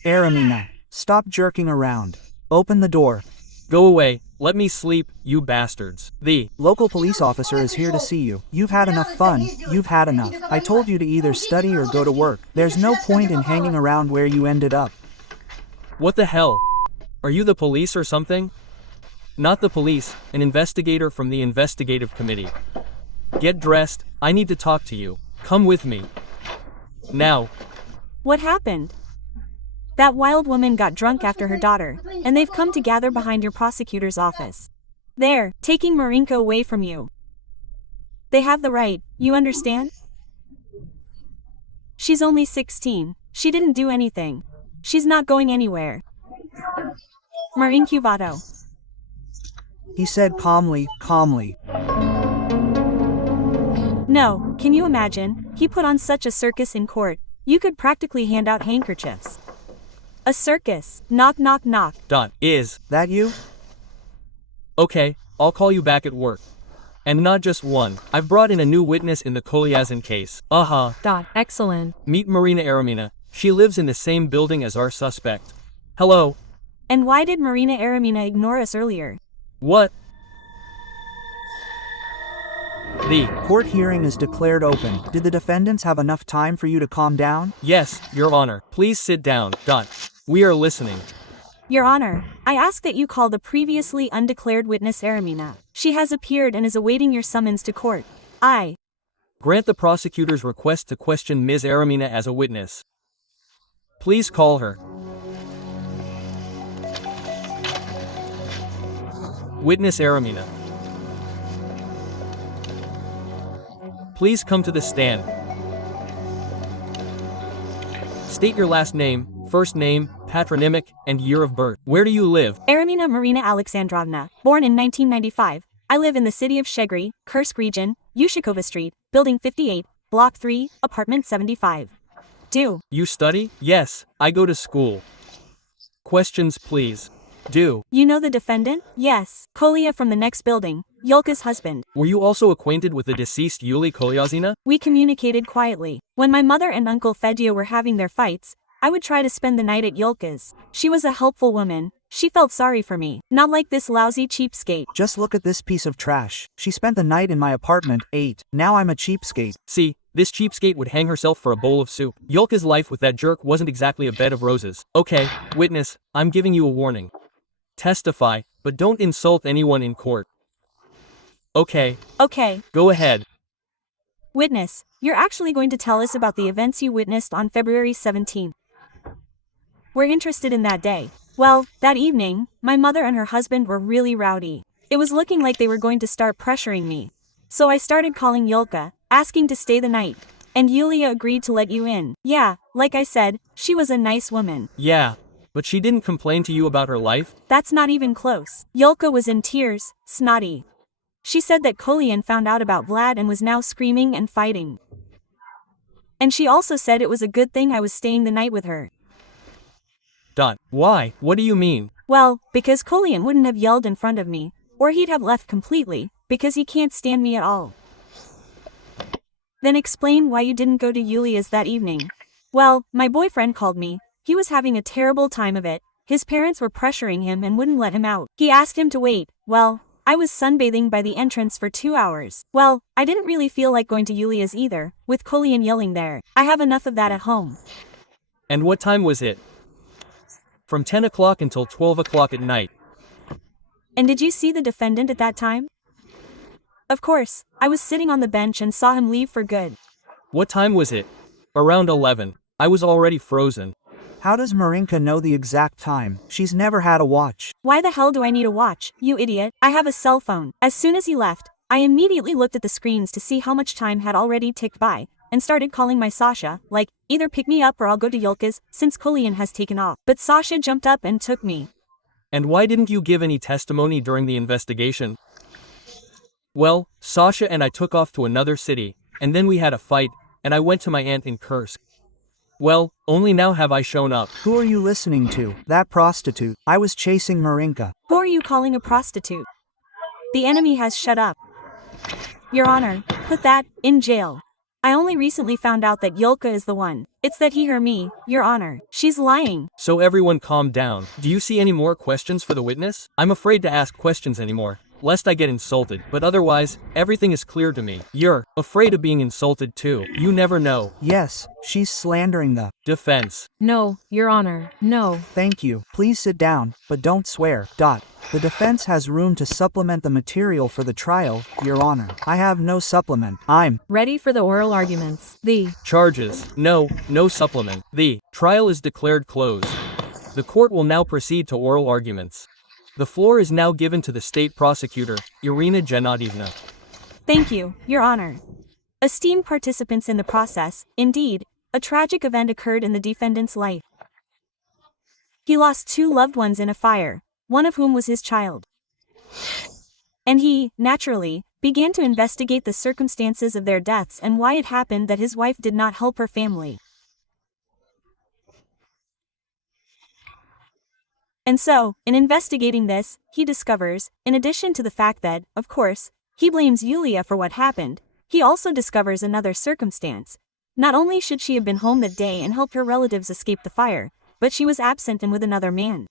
Aramina, stop jerking around. Open the door. Go away, let me sleep, you bastards. The local police officer is here to see you. You've had enough fun, you've had enough. I told you to either study or go to work. There's no point in hanging around where you ended up. What the hell? Are you the police or something? Not the police, an investigator from the investigative committee. Get dressed, I need to talk to you. Come with me. Now. What happened? That wild woman got drunk after her daughter, and they've come to gather behind your prosecutor's office. They're taking Marinka away from you. They have the right, you understand? She's only 16. She didn't do anything. She's not going anywhere. Marinkuvado. He said calmly. No, can you imagine? He put on such a circus in court. You could practically hand out handkerchiefs. A circus. Knock knock knock. Is that you? Okay, I'll call you back at work. And not just one. I've brought in a new witness in the Kaliazin case. Excellent. Meet Marina Aramina. She lives in the same building as our suspect. Hello. And why did Marina Aramina ignore us earlier? What? The court hearing is declared open. Did the defendants have enough time for you to calm down? Yes, Your Honor. Please sit down. We are listening. Your Honor, I ask that you call the previously undeclared witness Aramina. She has appeared and is awaiting your summons to court. I grant the prosecutor's request to question Ms. Aramina as a witness. Please call her. Witness Aramina. Please come to the stand. State your last name, first name, patronymic, and year of birth. Where do you live? Aramina Marina Alexandrovna, born in 1995. I live in the city of Shegri, Kursk region, Yushikova Street, Building 58, Block 3, Apartment 75. Do you study? Yes, I go to school. Questions, please. Do you know the defendant? Yes. Kolya from the next building, Yulka's husband. Were you also acquainted with the deceased Yulia Kaliazina? We communicated quietly. When my mother and Uncle Fedyo were having their fights, I would try to spend the night at Yulka's. She was a helpful woman. She felt sorry for me. Not like this lousy cheapskate. Just look at this piece of trash. She spent the night in my apartment. 8. Now I'm a cheapskate. See, this cheapskate would hang herself for a bowl of soup. Yulka's life with that jerk wasn't exactly a bed of roses. Okay, witness, I'm giving you a warning. Testify, but don't insult anyone in court. Okay. Go ahead. Witness, you're actually going to tell us about the events you witnessed on February 17th. We're interested in that day. Well, that evening, my mother and her husband were really rowdy. It was looking like they were going to start pressuring me. So I started calling Yulka, asking to stay the night. And Yulia agreed to let you in. Yeah, like I said, she was a nice woman. Yeah. But she didn't complain to you about her life? That's not even close. Yulka was in tears, snotty. She said that Kolyan found out about Vlad and was now screaming and fighting. And she also said it was a good thing I was staying the night with her. Why? What do you mean? Well, because Kolyan wouldn't have yelled in front of me, or he'd have left completely, because he can't stand me at all. Then explain why you didn't go to Yulia's that evening. Well, my boyfriend called me. He was having a terrible time of it. His parents were pressuring him and wouldn't let him out. He asked him to wait. Well, I was sunbathing by the entrance for 2 hours. Well, I didn't really feel like going to Yulia's either, with Kolyan yelling there. I have enough of that at home. And what time was it? From 10 o'clock until 12 o'clock at night. And did you see the defendant at that time? Of course, I was sitting on the bench and saw him leave for good. What time was it? Around 11. I was already frozen. How does Marinka know the exact time? She's never had a watch. Why the hell do I need a watch, you idiot? I have a cell phone. As soon as he left, I immediately looked at the screens to see how much time had already ticked by, and started calling my Sasha, like, either pick me up or I'll go to Yulka's, since Kolyan has taken off. But Sasha jumped up and took me. And why didn't you give any testimony during the investigation? Well, Sasha and I took off to another city, and then we had a fight, and I went to my aunt in Kursk. Well, only now have I shown up. Who are you listening to? That prostitute. I was chasing Marinka. Who are you calling a prostitute? The enemy has shut up. Your Honor, put that in jail. I only only recently found out that Yulka is the one. It's that he her me, Your Honor. She's lying. So everyone calm down. Do you see any more questions for the witness? I'm afraid to ask questions anymore, lest I get insulted, but otherwise, everything is clear to me. You're afraid of being insulted too. You never know. Yes, she's slandering the Defense. No, Your Honor, no. Thank you. Please sit down, but don't swear. The defense has room to supplement the material for the trial, Your Honor. I have no supplement. I'm Ready for the oral arguments. The Charges. No supplement. The trial is declared closed. The court will now proceed to oral arguments. The floor is now given to the state prosecutor, Irina Gennadievna. Thank you, Your Honor. Esteemed participants in the process, indeed, a tragic event occurred in the defendant's life. He lost 2 loved ones in a fire, one of whom was his child. And he, naturally, began to investigate the circumstances of their deaths and why it happened that his wife did not help her family. And so, in investigating this, he discovers, in addition to the fact that, of course, he blames Yulia for what happened, he also discovers another circumstance. Not only should she have been home that day and helped her relatives escape the fire, but she was absent and with another man.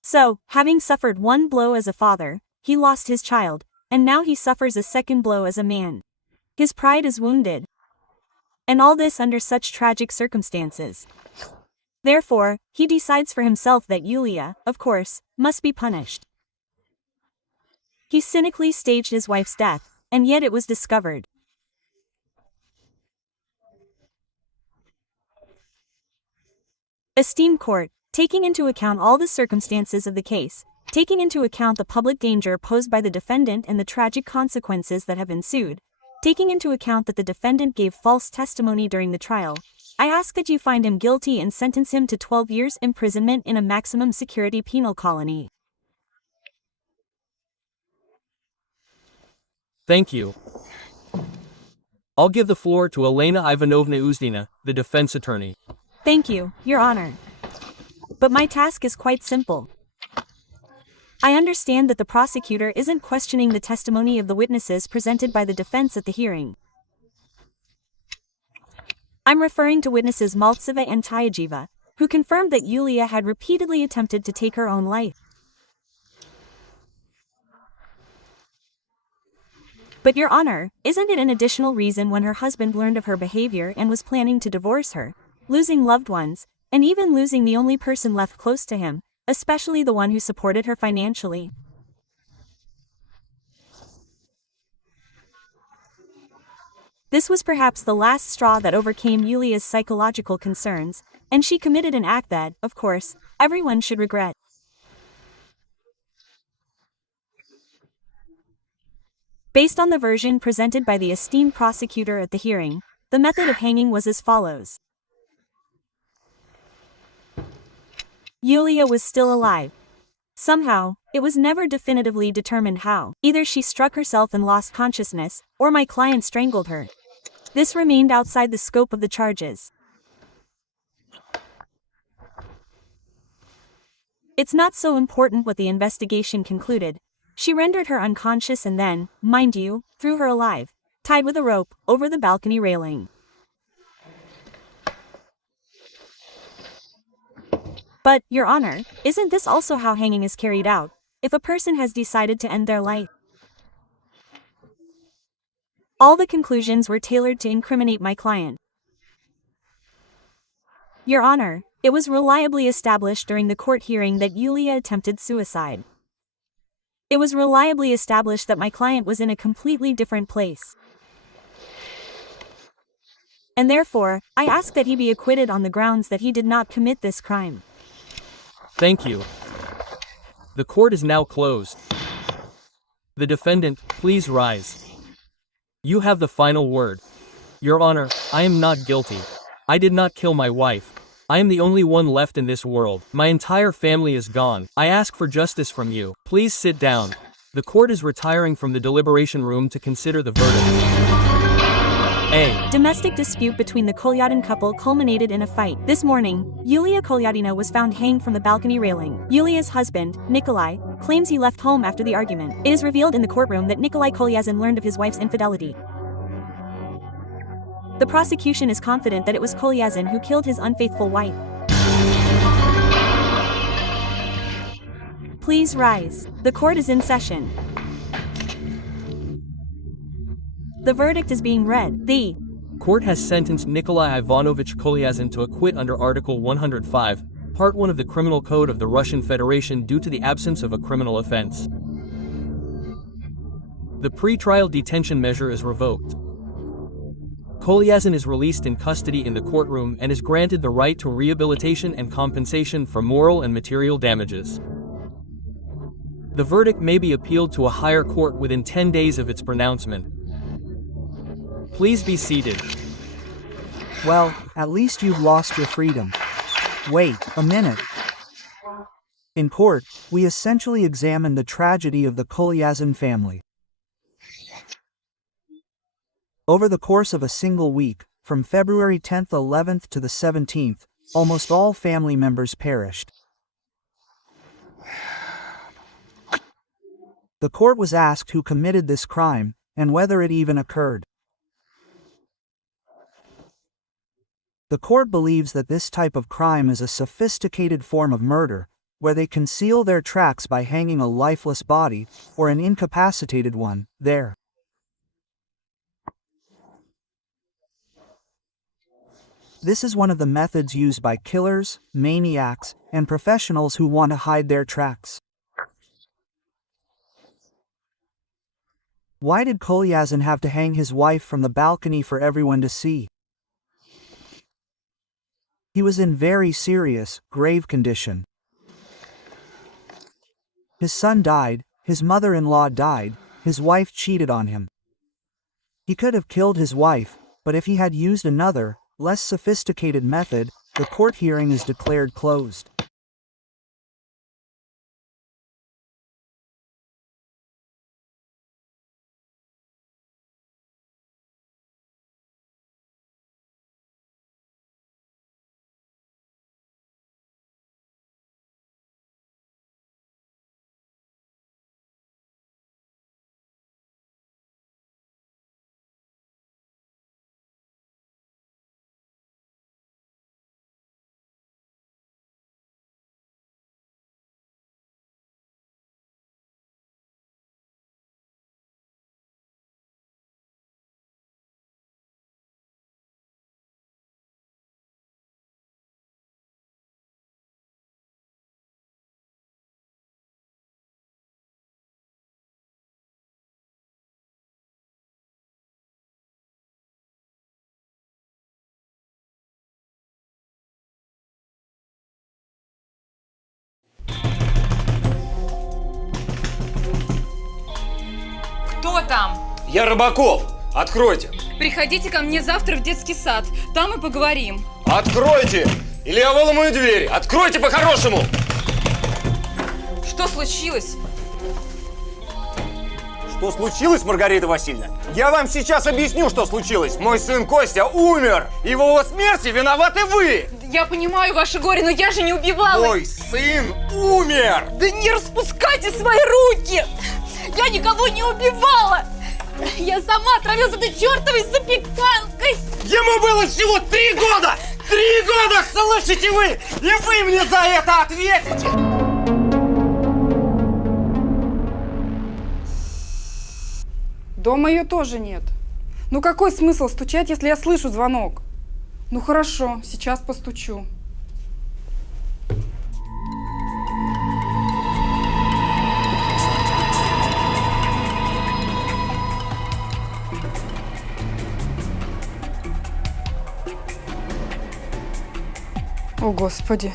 So, having suffered one blow as a father, he lost his child, and now he suffers a second blow as a man. His pride is wounded. And all this under such tragic circumstances. Therefore, he decides for himself that Yulia, of course, must be punished. He cynically staged his wife's death, and yet it was discovered. Esteemed court, taking into account all the circumstances of the case, taking into account the public danger posed by the defendant and the tragic consequences that have ensued, taking into account that the defendant gave false testimony during the trial, I ask that you find him guilty and sentence him to 12 years imprisonment in a maximum security penal colony. Thank you. I'll give the floor to Elena Ivanovna Uzdina, the defense attorney. Thank you, Your Honor. But my task is quite simple. I understand that the prosecutor isn't questioning the testimony of the witnesses presented by the defense at the hearing. I'm referring to witnesses Maltseva and Tyajiva, who confirmed that Yulia had repeatedly attempted to take her own life. But Your Honor, isn't it an additional reason when her husband learned of her behavior and was planning to divorce her, losing loved ones, and even losing the only person left close to him, especially the one who supported her financially? This was perhaps the last straw that overcame Yulia's psychological concerns, and she committed an act that, of course, everyone should regret. Based on the version presented by the esteemed prosecutor at the hearing, the method of hanging was as follows. Yulia was still alive. Somehow, it was never definitively determined how. Either she struck herself and lost consciousness, or my client strangled her. This remained outside the scope of the charges. It's not so important what the investigation concluded. She rendered her unconscious and then, mind you, threw her alive, tied with a rope, over the balcony railing. But, Your Honor, isn't this also how hanging is carried out, if a person has decided to end their life? All the conclusions were tailored to incriminate my client. Your Honor, it was reliably established during the court hearing that Yulia attempted suicide. It was reliably established that my client was in a completely different place. And therefore, I ask that he be acquitted on the grounds that he did not commit this crime. Thank you. The court is now closed. The defendant, please rise. You have the final word. Your Honor, I am not guilty. I did not kill my wife. I am the only one left in this world. My entire family is gone. I ask for justice from you. Please sit down. The court is retiring from the deliberation room to consider the verdict. A domestic dispute between the Kolyadin couple culminated in a fight. This morning, Yulia Kolyadina was found hanged from the balcony railing. Yulia's husband, Nikolai, claims he left home after the argument. It is revealed in the courtroom that Nikolai Kалязин learned of his wife's infidelity. The prosecution is confident that it was Kалязин who killed his unfaithful wife. Please rise. The court is in session. The verdict is being read. The Court has sentenced Nikolai Ivanovich Kалязин to acquit under Article 105, Part 1 of the Criminal Code of the Russian Federation due to the absence of a criminal offense. The pre-trial detention measure is revoked. Kалязин is released in custody in the courtroom and is granted the right to rehabilitation and compensation for moral and material damages. The verdict may be appealed to a higher court within 10 days of its pronouncement. Please be seated. Well, at least you've lost your freedom. Wait a minute. In court, we essentially examined the tragedy of the Kалязин family. Over the course of a single week, from February 10th, 11th to the 17th, almost all family members perished. The court was asked who committed this crime, and whether it even occurred. The court believes that this type of crime is a sophisticated form of murder, where they conceal their tracks by hanging a lifeless body, or an incapacitated one, there. This is one of the methods used by killers, maniacs, and professionals who want to hide their tracks. Why did Kалязин have to hang his wife from the balcony for everyone to see? He was in very serious, grave condition. His son died, his mother-in-law died, his wife cheated on him. He could have killed his wife, but if he had used another, less sophisticated method, the court hearing is declared closed. Кто там? Я Рыбаков! Откройте! Приходите ко мне завтра в детский сад. Там и поговорим. Откройте! Или я выломаю дверь! Откройте по-хорошему! Что случилось? Что случилось, Маргарита Васильевна? Я вам сейчас объясню, что случилось. Мой сын Костя умер! И в его смерти виноваты вы! Я понимаю ваше горе, но я же не убивала! Мой сын умер! Да не распускайте свои руки! Я никого не убивала! Я сама отравилась этой чертовой запеканкой! Ему было всего 3 года! 3 года, слышите вы? И вы мне за это ответите! Дома ее тоже нет. Ну какой смысл стучать, если я слышу звонок? Ну хорошо, сейчас постучу. О, Господи.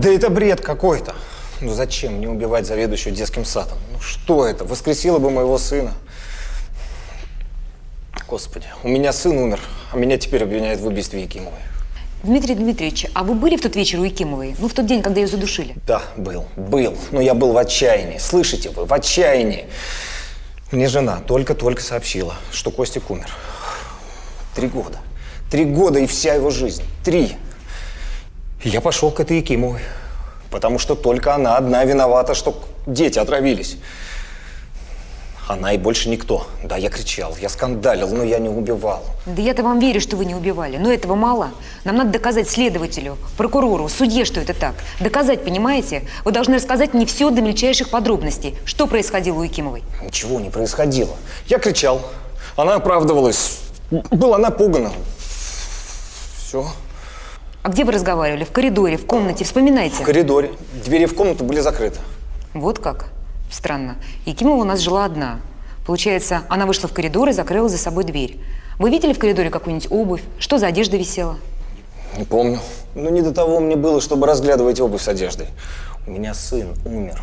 Да это бред какой-то. Ну зачем мне убивать заведующую детским садом? Ну что это? Воскресила бы моего сына. Господи, у меня сын умер, а меня теперь обвиняют в убийстве Якимовой. Дмитрий Дмитриевич, а вы были в тот вечер у Якимовой? Ну, в тот день, когда ее задушили? Да, был. Но я был в отчаянии. Слышите вы, в отчаянии. Мне жена только-только сообщила, что Костик умер. 3 года. 3 года и вся его жизнь. 3. И я пошел к этой Якимовой. Потому что только она одна виновата, что дети отравились. Она и больше никто. Да, я кричал, я скандалил, но я не убивал. Да я-то вам верю, что вы не убивали. Но этого мало. Нам надо доказать следователю, прокурору, судье, что это так. Доказать, понимаете? Вы должны рассказать мне все до мельчайших подробностей. Что происходило у Якимовой? Ничего не происходило. Я кричал. Она оправдывалась. Была напугана. Все. А где вы разговаривали? В коридоре, в комнате? Вспоминайте. В коридоре. Двери в комнату были закрыты. Вот как? Странно. Якимова у нас жила одна. Получается, она вышла в коридор и закрыла за собой дверь. Вы видели в коридоре какую-нибудь обувь? Что за одежда висела? Не помню. Но не до того мне было, чтобы разглядывать обувь с одеждой. У меня сын умер.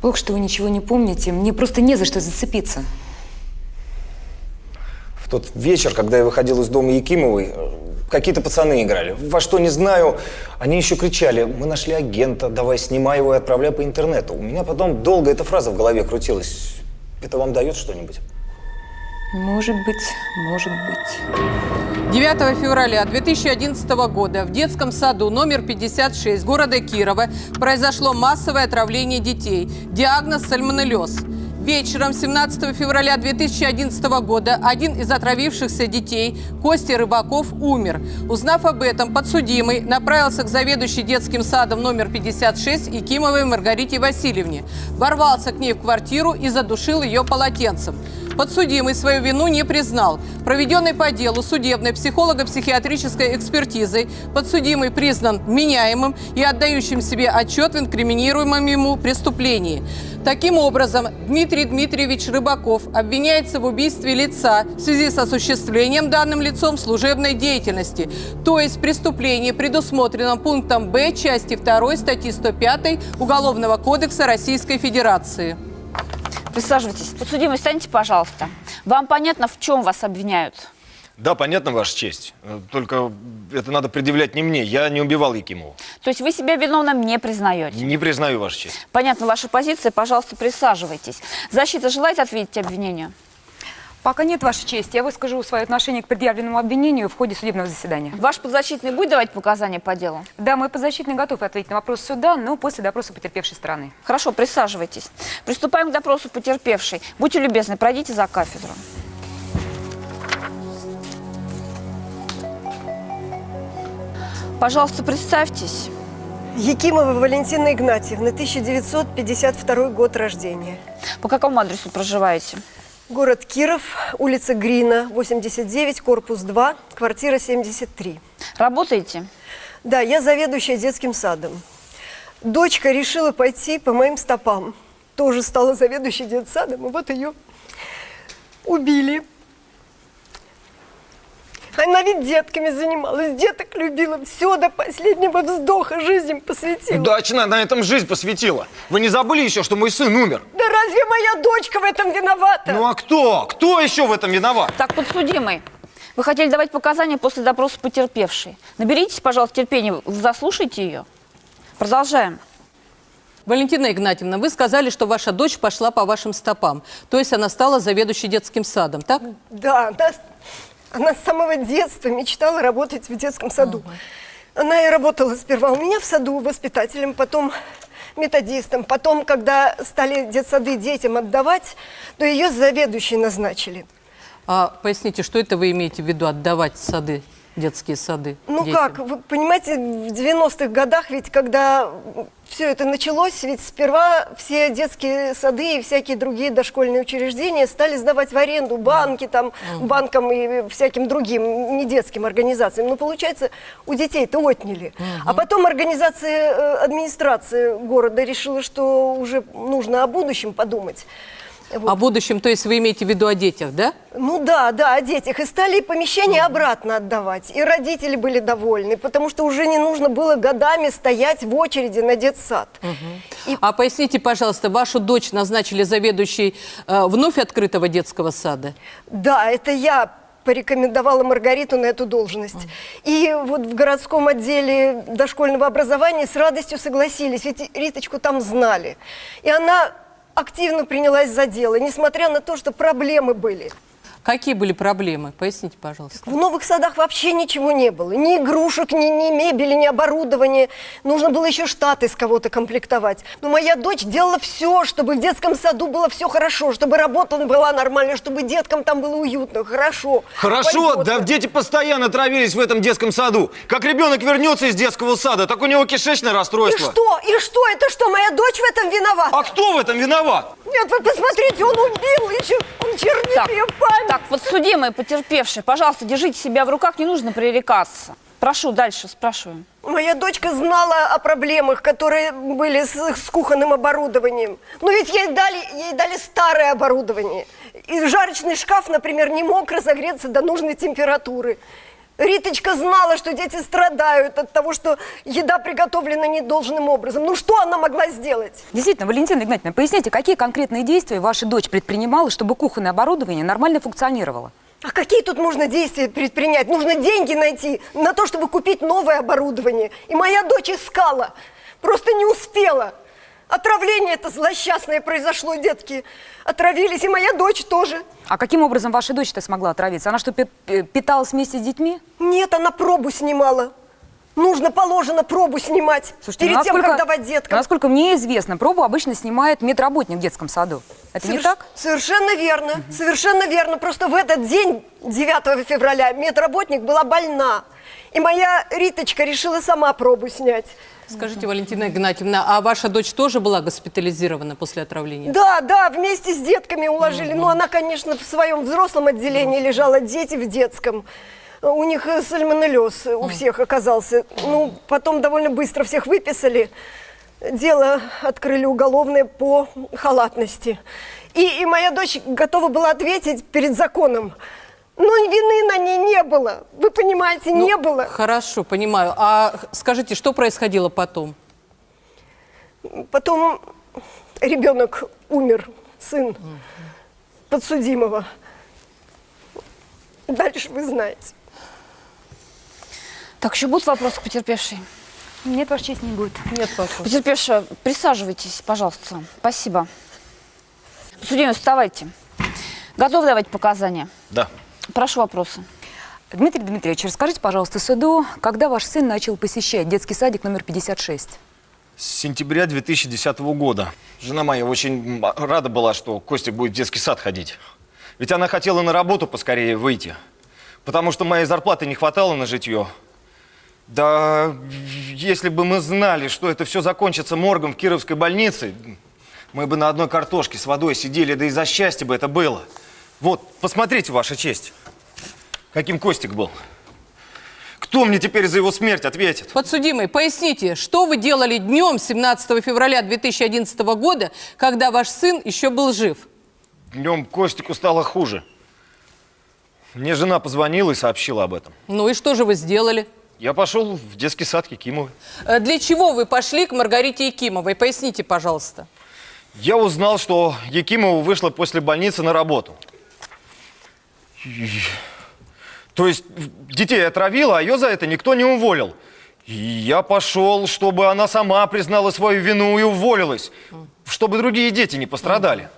Плохо, что вы ничего не помните. Мне просто не за что зацепиться. В тот вечер, когда я выходил из дома Якимовой, какие-то пацаны играли. Во что не знаю, они еще кричали: мы нашли агента, давай снимай его и отправляй по интернету. У меня потом долго эта фраза в голове крутилась. Это вам дает что-нибудь? Может быть, может быть. 9 февраля 2011 года в детском саду номер 56 города Кирова произошло массовое отравление детей. Диагноз сальмонеллез. Вечером 17 февраля 2011 года один из отравившихся детей, Костя Рыбаков, умер. Узнав об этом, подсудимый направился к заведующей детским садом номер 56 Якимовой Маргарите Васильевне, ворвался к ней в квартиру и задушил ее полотенцем. Подсудимый свою вину не признал. Проведенной по делу судебной психолого-психиатрической экспертизой подсудимый признан вменяемым и отдающим себе отчет в инкриминируемом ему преступлении. Таким образом, Дмитрий Дмитриевич Рыбаков обвиняется в убийстве лица в связи с осуществлением данным лицом служебной деятельности, то есть преступлении, предусмотренном пунктом Б части 2 статьи 105 Уголовного кодекса Российской Федерации. Присаживайтесь. Подсудимый, встаньте, пожалуйста. Вам понятно, в чем вас обвиняют? Да, понятно, Ваша честь. Только это надо предъявлять не мне. Я не убивал Якимову. То есть вы себя виновным не признаете? Не признаю, Ваша честь. Понятно ваша позиция. Пожалуйста, присаживайтесь. Защита желает ответить обвинению? Пока нет, Ваша честь. Я выскажу свое отношение к предъявленному обвинению в ходе судебного заседания. Ваш подзащитный будет давать показания по делу? Да, мой подзащитный готов ответить на вопрос суда, но после допроса потерпевшей стороны. Хорошо, присаживайтесь. Приступаем к допросу потерпевшей. Будьте любезны, пройдите за кафедру. Пожалуйста, представьтесь. Якимова Валентина Игнатьевна, 1952 год рождения. По какому адресу проживаете? Город Киров, улица Грина, 89, корпус 2, квартира 73. Работаете? Да, я заведующая детским садом. Дочка решила пойти по моим стопам. Тоже стала заведующей детсадом, и вот ее убили. Она ведь детками занималась, деток любила, все до последнего вздоха жизнь посвятила. Удачно на этом жизнь посвятила. Вы не забыли еще, что мой сын умер? Да разве моя дочка в этом виновата? Ну а кто? Кто еще в этом виноват? Так, подсудимый, вы хотели давать показания после допроса потерпевшей. Наберитесь, пожалуйста, терпения, заслушайте ее. Продолжаем. Валентина Игнатьевна, вы сказали, что ваша дочь пошла по вашим стопам. То есть она стала заведующей детским садом, так? Да, она с самого детства мечтала работать в детском саду. Она и работала сперва у меня в саду воспитателем, потом методистом. Потом, когда стали детсады детям отдавать, то ее заведующей назначили. А поясните, что это вы имеете в виду, отдавать сады, детские сады? Ну детям? как, вы понимаете, в 90-х годах, ведь когда все это началось, ведь сперва все детские сады и всякие другие дошкольные учреждения стали сдавать в аренду банки, там, банкам и всяким другим недетским организациям. Но получается, у детей-то отняли. А потом администрация города решила, что уже нужно о будущем подумать. Вот. О будущем, то есть вы имеете в виду о детях, да? Ну да, о детях. И стали помещение обратно отдавать. И родители были довольны, потому что уже не нужно было годами стоять в очереди на детсад. А поясните, пожалуйста, вашу дочь назначили заведующей вновь открытого детского сада? Да, это я порекомендовала Маргариту на эту должность. И вот в городском отделе дошкольного образования с радостью согласились, ведь Риточку там знали. И она активно принялась за дело, несмотря на то, что проблемы были. Какие были проблемы? Поясните, пожалуйста. В новых садах вообще ничего не было. Ни игрушек, ни мебели, ни оборудования. Нужно было еще штат из кого-то комплектовать. Но моя дочь делала все, чтобы в детском саду было все хорошо, чтобы работа была нормальная, чтобы деткам там было уютно, хорошо. Хорошо, вольготно. да дети постоянно травились в этом детском саду. Как ребенок вернется из детского сада, так у него кишечное расстройство. И что? Это что, моя дочь в этом виновата? А кто в этом виноват? Нет, вы посмотрите, он убил, еще он чернит ее память. Так, подсудимые, потерпевшие, пожалуйста, держите себя в руках, не нужно пререкаться. Прошу, дальше спрашиваем. Моя дочка знала о проблемах, которые были с кухонным оборудованием. Но ведь ей дали старое оборудование. И жарочный шкаф, например, не мог разогреться до нужной температуры. Риточка знала, что дети страдают от того, что еда приготовлена недолжным образом. Ну что она могла сделать? Действительно, Валентина Игнатьевна, поясните, какие конкретные действия ваша дочь предпринимала, чтобы кухонное оборудование нормально функционировало? А какие тут можно действия предпринять? Нужно деньги найти на то, чтобы купить новое оборудование. И моя дочь искала, просто не успела. Отравление это злосчастное произошло, детки отравились, и моя дочь тоже. А каким образом ваша дочь-то смогла отравиться? Она что, питалась вместе с детьми? Нет, она пробу снимала. Нужно, положено пробу снимать. Слушайте, перед тем, как давать деткам. Насколько мне известно, пробу обычно снимает медработник в детском саду. Это не так? Совершенно верно, совершенно верно. Просто в этот день, 9 февраля, медработник была больна. И моя Риточка решила сама пробу снять. Скажите, Валентина Игнатьевна, а ваша дочь тоже была госпитализирована после отравления? Да, вместе с детками уложили. Но она, конечно, в своем взрослом отделении лежала, дети в детском. У них сальмонеллез у всех оказался. Ну, потом довольно быстро всех выписали. Дело открыли уголовное по халатности. И моя дочь готова была ответить перед законом. Но вины на ней не было. Вы понимаете, не было. Хорошо, понимаю. А скажите, что происходило потом? Потом ребенок умер, сын подсудимого. Дальше вы знаете. Так, еще будут вопросы к потерпевшей? Нет, Ваша честь, не будет. Нет вопросов. Потерпевшая, присаживайтесь, пожалуйста. Спасибо. Подсудимый, вставайте. Готовы давать показания? Да. Прошу вопросы. Дмитрий Дмитриевич, расскажите, пожалуйста, суду, когда ваш сын начал посещать детский садик номер 56? С сентября 2010 года. Жена моя очень рада была, что Костя будет в детский сад ходить. Ведь она хотела на работу поскорее выйти. Потому что моей зарплаты не хватало на житье. Да, если бы мы знали, что это все закончится моргом в Кировской больнице, мы бы на одной картошке с водой сидели, да и за счастье бы это было. Вот, посмотрите, Ваша честь, каким Костик был. Кто мне теперь за его смерть ответит? Подсудимый, поясните, что вы делали днем 17 февраля 2011 года, когда ваш сын еще был жив? Днем Костику стало хуже. Мне жена позвонила и сообщила об этом. Ну и что же вы сделали? Я пошел в детский сад Якимовой. Для чего вы пошли к Маргарите Якимовой? Поясните, пожалуйста. Я узнал, что Якимова вышла после больницы на работу. То есть детей отравила, а ее за это никто не уволил. И я пошел, чтобы она сама признала свою вину и уволилась, чтобы другие дети не пострадали.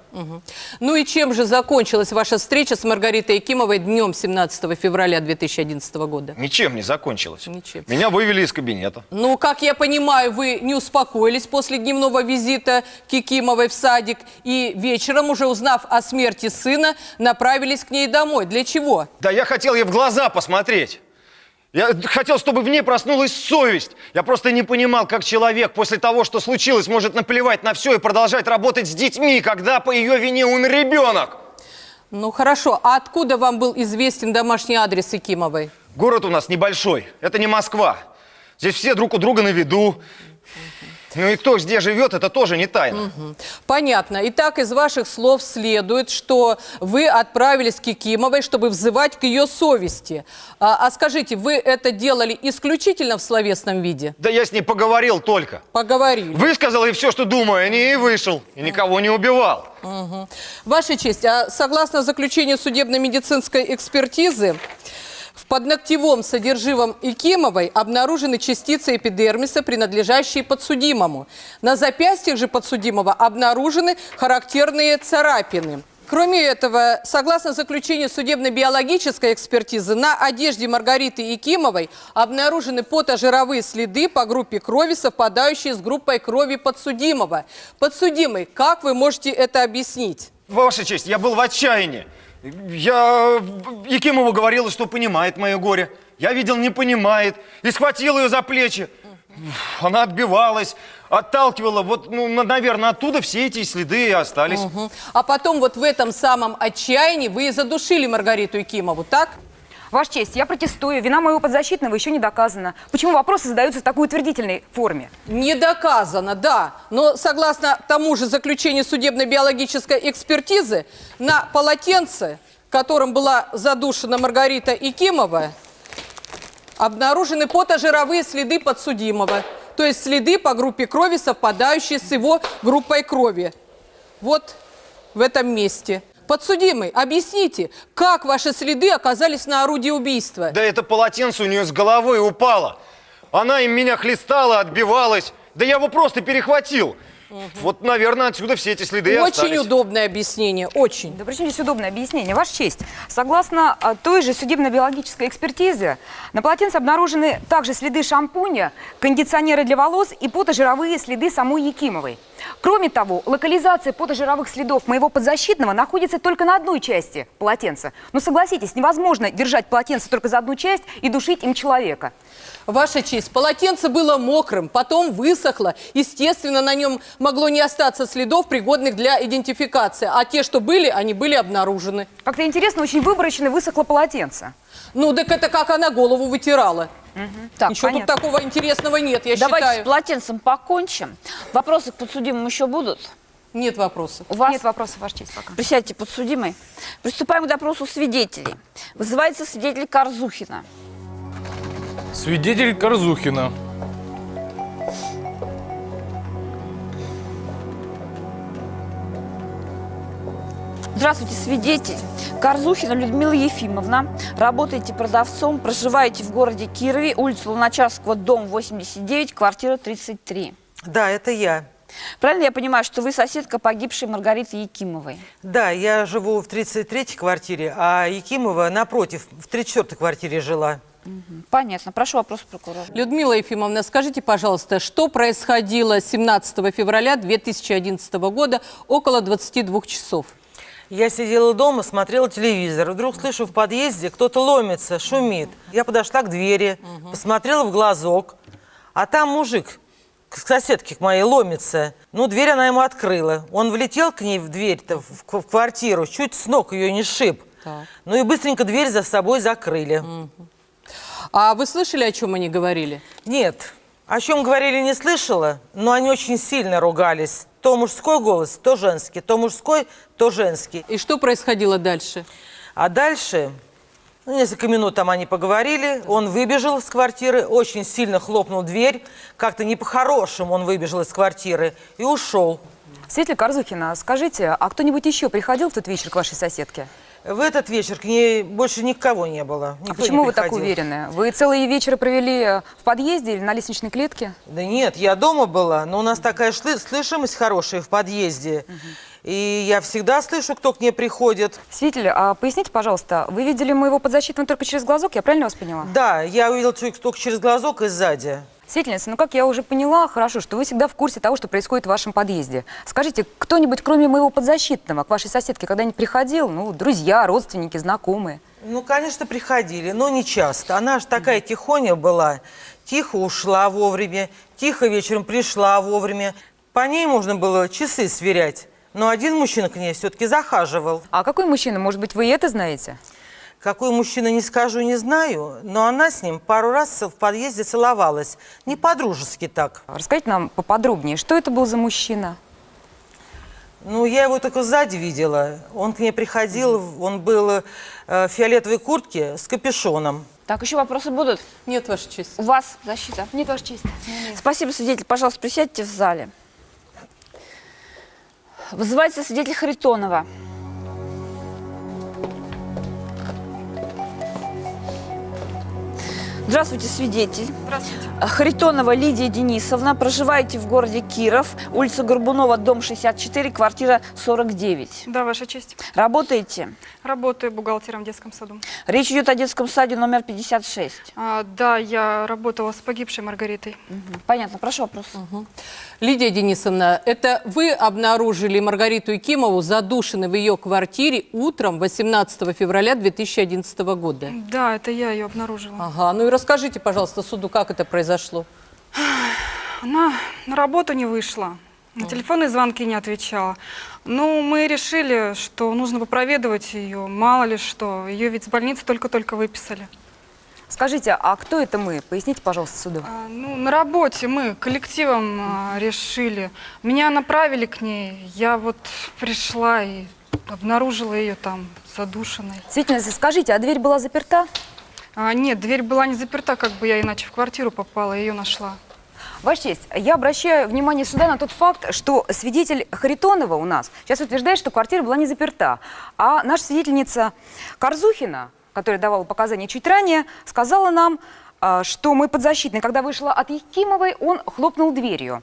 Ну и чем же закончилась ваша встреча с Маргаритой Якимовой днем 17 февраля 2011 года? Ничем не закончилось. Ничем. Меня вывели из кабинета. Ну, как я понимаю, вы не успокоились после дневного визита к Якимовой в садик и вечером, уже узнав о смерти сына, направились к ней домой. Для чего? Да я хотел ей в глаза посмотреть. Я хотел, чтобы в ней проснулась совесть. Я просто не понимал, как человек после того, что случилось, может наплевать на все и продолжать работать с детьми, когда по ее вине умер ребенок. Ну хорошо, а откуда вам был известен домашний адрес Якимовой? Город у нас небольшой, это не Москва. Здесь все друг у друга на виду. Ну и кто где живет, это тоже не тайна. Угу. Понятно. Итак, из ваших слов следует, что вы отправились к Якимовой, чтобы взывать к ее совести. А скажите, вы это делали исключительно в словесном виде? Да я с ней поговорил только. Поговорили. Высказал ей все, что думаю, о ней, и вышел. И никого не убивал. Угу. Ваша честь, а согласно заключению судебно-медицинской экспертизы, в подногтевом содержимом Якимовой обнаружены частицы эпидермиса, принадлежащие подсудимому. На запястьях же подсудимого обнаружены характерные царапины. Кроме этого, согласно заключению судебно-биологической экспертизы, на одежде Маргариты Якимовой обнаружены потожировые следы по группе крови, совпадающие с группой крови подсудимого. Подсудимый, как вы можете это объяснить? Ваша честь, я был в отчаянии. Якимова говорила, что понимает мое горе. Я видел, не понимает. И схватил ее за плечи. Она отбивалась, отталкивала. Вот, ну, наверное, оттуда все эти следы и остались. Угу. А потом вот в этом самом отчаянии вы и задушили Маргариту Якимову, так? Ваша честь, я протестую. Вина моего подзащитного еще не доказана. Почему вопросы задаются в такой утвердительной форме? Не доказано, да. Но согласно тому же заключению судебно-биологической экспертизы, на полотенце, которым была задушена Маргарита Якимова, обнаружены потожировые следы подсудимого. То есть следы по группе крови, совпадающие с его группой крови. Вот в этом месте. Подсудимый, объясните, как ваши следы оказались на орудии убийства? Да это полотенце у нее с головой упало. Она им меня хлестала, отбивалась. Да я его просто перехватил. Вот, наверное, отсюда все эти следы и остались. Очень удобное объяснение, очень. Да причем здесь удобное объяснение? Ваша честь, согласно той же судебно-биологической экспертизе, на полотенце обнаружены также следы шампуня, кондиционеры для волос и потожировые следы самой Якимовой. Кроме того, локализация потожировых следов моего подзащитного находится только на одной части полотенца. Но согласитесь, невозможно держать полотенце только за одну часть и душить им человека. Ваша честь, полотенце было мокрым, потом высохло. Естественно, на нем могло не остаться следов, пригодных для идентификации. А те, что были, они были обнаружены. Как-то интересно, очень выборочно высохло полотенце. Ну, так это как она голову вытирала. Так, ничего понятно. тут такого интересного нет, я Давайте считаю. с полотенцем покончим. Вопросы к подсудимому еще будут? Нет вопросов. У вас? Нет вопросов, Ваша честь, пока. Присядьте, подсудимый. Приступаем к допросу свидетелей. Вызывается свидетель Корзухина. Свидетель Корзухина. Здравствуйте, свидетель. Корзухина Людмила Ефимовна. Работаете продавцом, проживаете в городе Кирове, улица Луначарского, дом 89, квартира 33. Да, это я. Правильно я понимаю, что вы соседка погибшей Маргариты Якимовой? Да, я живу в 33-й квартире, а Якимова, напротив, в 34-й квартире жила. Понятно. Прошу вопрос прокурора. Людмила Ефимовна, скажите, пожалуйста, что происходило 17 февраля 2011 года около 22 часов? Я сидела дома, смотрела телевизор. Вдруг слышу в подъезде, кто-то ломится, шумит. Я подошла к двери, посмотрела в глазок, а там мужик к соседке к моей ломится. Ну, дверь она ему открыла. Он влетел к ней в дверь-то, в квартиру, чуть с ног ее не сшиб. Так. Ну и быстренько дверь за собой закрыли. А вы слышали, о чем они говорили? Нет, о чем говорили, не слышала, но они очень сильно ругались. То мужской голос, то женский, то мужской, то женский. И что происходило дальше? А дальше, ну, несколько минут там они поговорили, он выбежал из квартиры, очень сильно хлопнул дверь, как-то не по-хорошему он выбежал из квартиры и ушел. Свидетель Корзухина, скажите, а кто-нибудь еще приходил в тот вечер к вашей соседке? В этот вечер к ней больше никого не было. А почему вы так уверены? Вы целые вечеры провели в подъезде или на лестничной клетке? Да нет, я дома была, но у нас такая слышимость хорошая в подъезде. И я всегда слышу, кто к ней приходит. Свидетель, а поясните, пожалуйста, вы видели моего подзащитного только через глазок, я правильно вас поняла? Да, я увидела только через глазок и сзади. Свидетельница, ну как я уже поняла, хорошо, что вы всегда в курсе того, что происходит в вашем подъезде. Скажите, кто-нибудь, кроме моего подзащитного, к вашей соседке когда-нибудь приходил? Ну, друзья, родственники, знакомые? Ну, конечно, приходили, но не часто. Она же такая тихоня была. Тихо ушла вовремя, тихо вечером пришла вовремя. По ней можно было часы сверять. Но один мужчина к ней все-таки захаживал. А какой мужчина? Может быть, вы и это знаете? Какой мужчина, не скажу, не знаю, но она с ним пару раз в подъезде целовалась. Не по-дружески так. Расскажите нам поподробнее, что это был за мужчина? Ну, я его только сзади видела. Он к ней приходил, он был в фиолетовой куртке с капюшоном. Так, еще вопросы будут? Нет, Ваша честь. У вас защита? Нет, Ваша честь. Спасибо, свидетель. Пожалуйста, присядьте в зале. Вызывается свидетель Харитонова. Здравствуйте, свидетель. Здравствуйте. Харитонова Лидия Денисовна. Проживаете в городе Киров, улица Горбунова, дом 64, квартира 49. Да, Ваша честь. Работаете? Работаю бухгалтером в детском саду. Речь идет о детском саде номер 56. Да, я работала с погибшей Маргаритой. Понятно. Прошу вопрос. Лидия Денисовна, это вы обнаружили Маргариту Якимову задушенной в ее квартире утром 18 февраля 2011 года? Да, это я ее обнаружила. Ага, ну и расскажите, пожалуйста, суду, как это произошло. Она на работу не вышла, на телефонные звонки не отвечала. Ну, мы решили, что нужно попроведывать ее, мало ли что. Ее ведь с больницы только-только выписали. Скажите, а кто это мы? Поясните, пожалуйста, суду. Ну, на работе мы коллективом решили. Меня направили к ней, я вот пришла и обнаружила ее там задушенной. Свидетельница, скажите, а дверь была заперта? Нет, дверь была не заперта, как бы я иначе в квартиру попала, ее нашла. Ваша честь, я обращаю внимание суда на тот факт, что свидетель Харитонова у нас сейчас утверждает, что квартира была не заперта. А наша свидетельница Корзухина, которая давала показания чуть ранее, сказала нам, что мой подзащитный, когда вышла от Якимовой, он хлопнул дверью.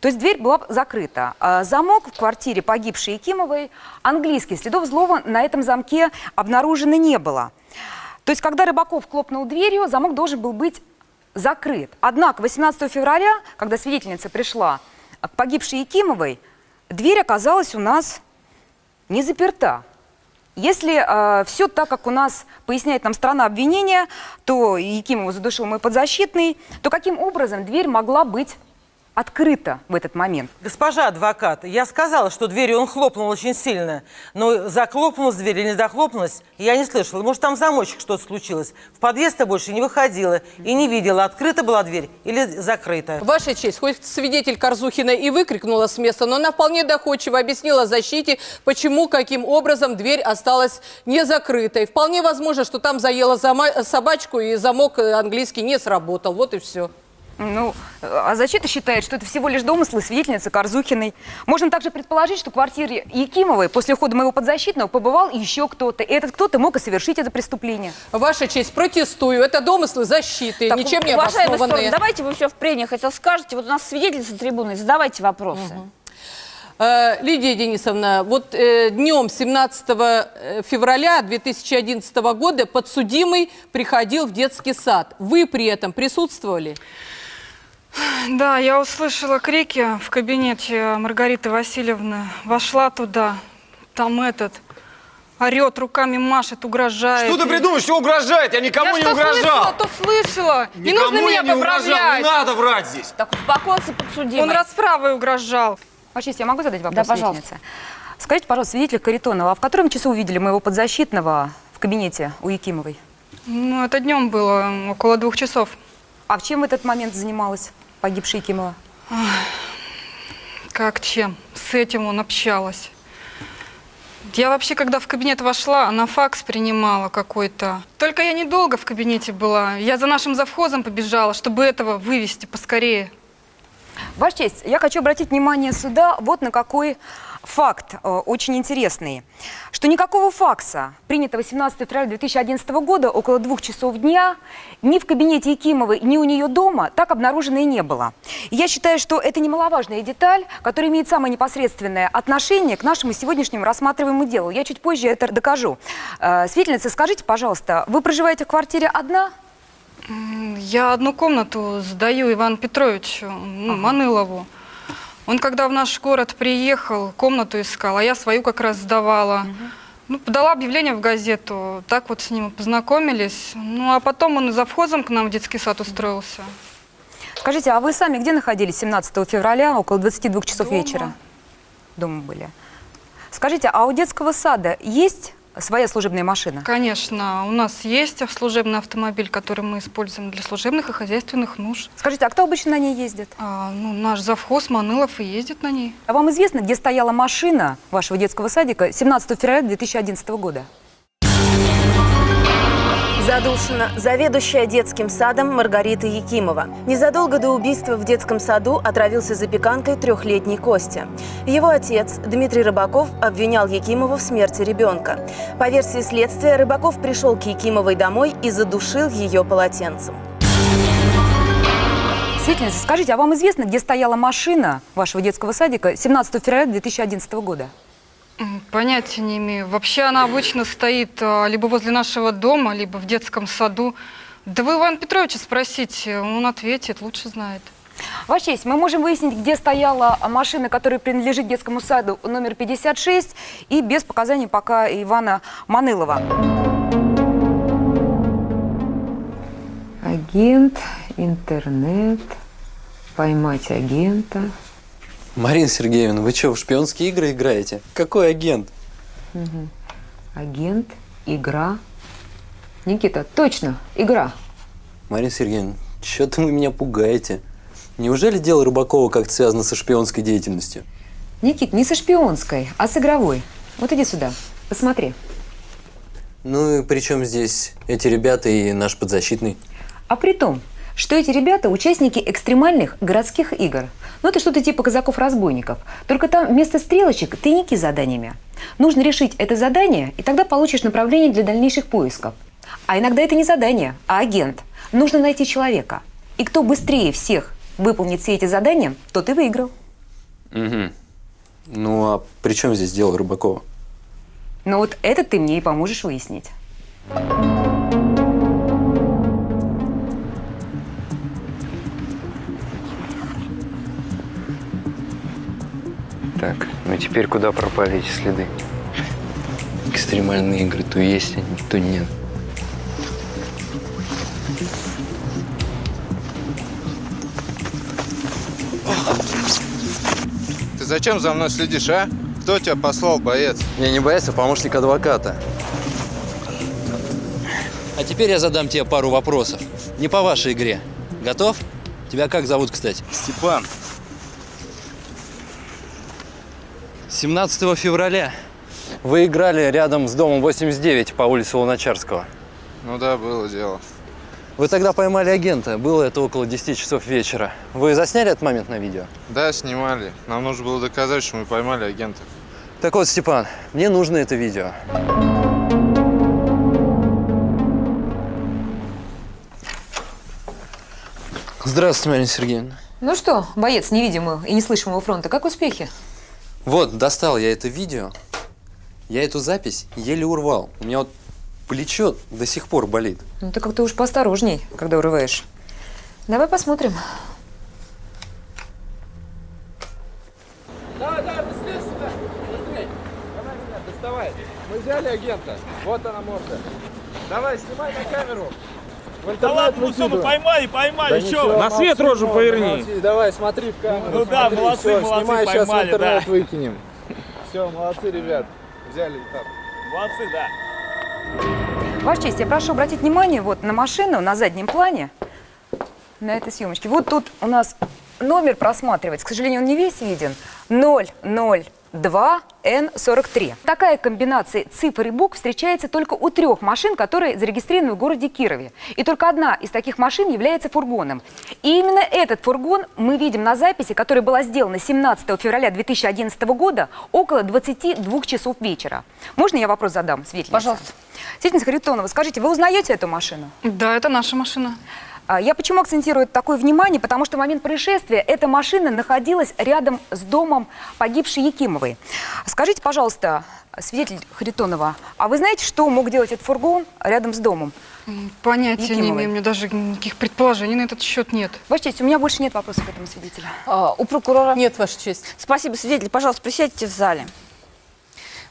То есть дверь была закрыта. Замок в квартире погибшей Якимовой английский. Следов взлома на этом замке обнаружено не было. То есть, когда Рыбаков хлопнул дверью, замок должен был быть закрыт. Однако 18 февраля, когда свидетельница пришла к погибшей Якимовой, дверь оказалась у нас не заперта. Если все так, как у нас поясняет нам сторона обвинения, то Якимову задушил мой подзащитный, то каким образом дверь могла быть открыта в этот момент? Госпожа адвокат, я сказала, что дверью он хлопнул очень сильно, но захлопнулась дверь или не захлопнулась, я не слышала. Может, там замочек что-то случилось. В подъезд я больше не выходила и не видела, открыта была дверь или закрыта. Ваша честь, хоть свидетель Корзухина и выкрикнула с места, но она вполне доходчиво объяснила защите, почему, каким образом дверь осталась не закрытой. Вполне возможно, что там заела собачку и замок английский не сработал. Вот и все. Ну, а защита считает, что это всего лишь домыслы свидетельницы Корзухиной. Можно также предположить, что в квартире Якимовой после ухода моего подзащитного побывал еще кто-то. И этот кто-то мог и совершить это преступление. Ваша честь, протестую. Это домыслы защиты, Так, ничем не уважаемые обоснованные. стороны, давайте вы все в прениях хотя скажете. Вот у нас свидетельница трибуны, задавайте вопросы. Лидия Денисовна, вот днем 17 февраля 2011 года подсудимый приходил в детский сад. Вы при этом присутствовали? Да, я услышала крики в кабинете Маргариты Васильевны. Вошла туда, там этот орет, руками машет, угрожает. Что ты придумаешь, что угрожает? Я никому не угрожал. Слышала, то слышала. Не нужно меня поправлять. Не надо врать здесь. Так, успокоился подсудимый. Он расправой угрожал. Ваша честь, я могу задать вопрос, да, пожалуйста. свидетельнице? Скажите, пожалуйста, свидетель Харитонова, а в котором часу увидели моего подзащитного в кабинете у Якимовой? Ну, это днем было, около 2 часов. А в чем в этот момент занималась погибшая Якимова? Как чем? С этим он общалась. Я вообще, когда в кабинет вошла, она факс принимала какой-то. Только я недолго в кабинете была. Я за нашим завхозом побежала, чтобы этого вывести поскорее. Ваша честь, я хочу обратить внимание суда вот на какой факт очень интересный. Что никакого факса, принятого 17 февраля 2011 года, около 2 часов дня, ни в кабинете Якимовой, ни у нее дома так обнаружено и не было. И я считаю, что это немаловажная деталь, которая имеет самое непосредственное отношение к нашему сегодняшнему рассматриваемому делу. Я чуть позже это докажу. Свидетельница, скажите, пожалуйста, вы проживаете в квартире одна? Я одну комнату сдаю Ивану Петровичу, Манылову. Он, когда в наш город приехал, комнату искал, а я свою как раз сдавала. Ну, подала объявление в газету, так вот с ним познакомились. Ну, а потом он и завхозом к нам в детский сад устроился. Скажите, а вы сами где находились 17 февраля, около 22 часов вечера? Дома были. Скажите, а у детского сада есть своя служебная машина? Конечно, у нас есть служебный автомобиль, который мы используем для служебных и хозяйственных нужд. Скажите, а кто обычно на ней ездит? Наш завхоз Манылов и ездит на ней. А вам известно, где стояла машина вашего детского садика 17 февраля 2011 года? Задушена заведующая детским садом Маргарита Якимова. Незадолго до убийства в детском саду отравился запеканкой 3-летний Костя. Его отец, Дмитрий Рыбаков, обвинял Якимову в смерти ребенка. По версии следствия, Рыбаков пришел к Якимовой домой и задушил ее полотенцем. Свидетельница, скажите, а вам известно, где стояла машина вашего детского садика 17 февраля 2011 года? Понятия не имею. Вообще она обычно стоит либо возле нашего дома, либо в детском саду. Да вы Ивана Петровича спросите, он ответит, лучше знает. Ваша честь, мы можем выяснить, где стояла машина, которая принадлежит детскому саду номер 56, и без показаний пока Ивана Манылова. Агент, интернет, поймать агента. Марина Сергеевна, вы что, в шпионские игры играете? Какой агент? Агент, игра. Никита, точно, игра. Марина Сергеевна, что-то вы меня пугаете. Неужели дело Рыбакова как-то связано со шпионской деятельностью? Никит, не со шпионской, а с игровой. Вот иди сюда, посмотри. Ну и при чем здесь эти ребята и наш подзащитный? А при том, что эти ребята участники экстремальных городских игр. Ну, это что-то типа казаков-разбойников. Только там вместо стрелочек тайники с заданиями. Нужно решить это задание, и тогда получишь направление для дальнейших поисков. А иногда это не задание, а агент. Нужно найти человека. И кто быстрее всех выполнит все эти задания, тот и выиграл. Угу. Ну, а при чем здесь дело Рыбакова? Ну, вот это ты мне и поможешь выяснить. Так, ну теперь куда пропали эти следы? Экстремальные игры то есть, то нет. Ты зачем за мной следишь, а? Кто тебя послал, боец? Я не боец, а помощник адвоката. А теперь я задам тебе пару вопросов. Не по вашей игре. Готов? Тебя как зовут, кстати? Степан. 17 февраля вы играли рядом с домом 89 по улице Луначарского. Ну да, было дело. Вы тогда поймали агента. Было это около 10 часов вечера. Вы засняли этот момент на видео? Да, снимали. Нам нужно было доказать, что мы поймали агента. Так вот, Степан, мне нужно это видео. Здравствуйте, Марина Сергеевна. Ну что, боец невидимого и неслышимого фронта, как успехи? Вот, достал я это видео. Я эту запись еле урвал. У меня вот плечо до сих пор болит. Ну ты как-то уж поосторожней, когда урываешь. Давай посмотрим. Давай, быстрее сюда! Быстрее! Давай меня, доставай! Мы взяли агента. Вот она морда. Давай, снимай на камеру. Да ладно, ну все, мы поймали, Да еще. на свет рожу поверни. Давай, смотри в камеру. Ну да, смотри, молодцы, все, молодцы, снимай, поймали, сейчас в интернет да. выкинем. Все, молодцы, ребят. Взяли этап. Молодцы, да. Ваша честь, я прошу обратить внимание вот на машину на заднем плане, на этой съемочке. Вот тут у нас номер просматривается. К сожалению, он не весь виден. 002N43. Такая комбинация цифр и букв встречается только у 3 машин, которые зарегистрированы в городе Кирове. И только одна из таких машин является фургоном. И именно этот фургон мы видим на записи, которая была сделана 17 февраля 2011 года около 22 часов вечера. Можно я вопрос задам, свидетельница? Пожалуйста. Свидетельница Харитонова, скажите, вы узнаете эту машину? Да, это наша машина. Я почему акцентирую такое внимание? Потому что в момент происшествия эта машина находилась рядом с домом погибшей Якимовой. Скажите, пожалуйста, свидетель Харитонова, а вы знаете, что мог делать этот фургон рядом с домом? Понятия не имею, у меня даже никаких предположений на этот счет нет. Ваша честь, у меня больше нет вопросов к этому свидетелю. У прокурора? Нет, Ваша честь. Спасибо, свидетель. Пожалуйста, присядьте в зале.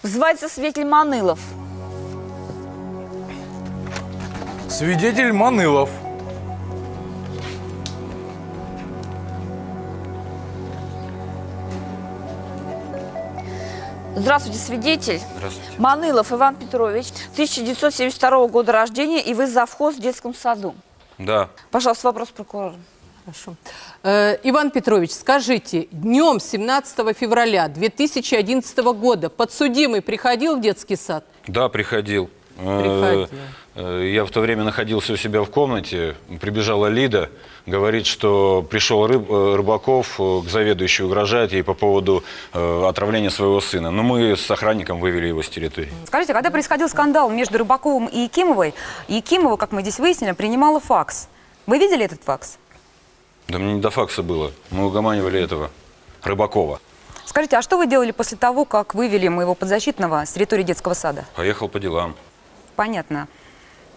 Вызывается свидетель Манылов. Свидетель Манылов. Здравствуйте, свидетель. Здравствуйте. Манылов Иван Петрович, 1972 года рождения, и вы завхоз в детском саду. Да. Пожалуйста, вопрос прокурора. Хорошо. Иван Петрович, скажите, днем 17 февраля 2011 года подсудимый приходил в детский сад? Да, приходил. Приходил. Я в то время находился у себя в комнате, прибежала Лида, говорит, что пришел Рыбаков к заведующей, угрожает ей по поводу отравления своего сына. Но мы с охранником вывели его с территории. Скажите, когда происходил скандал между Рыбаковым и Якимовой, Якимова, как мы здесь выяснили, принимала факс. Вы видели этот факс? Да мне не до факса было. Мы угоманивали этого Рыбакова. Скажите, а что вы делали после того, как вывели моего подзащитного с территории детского сада? Поехал по делам. Понятно.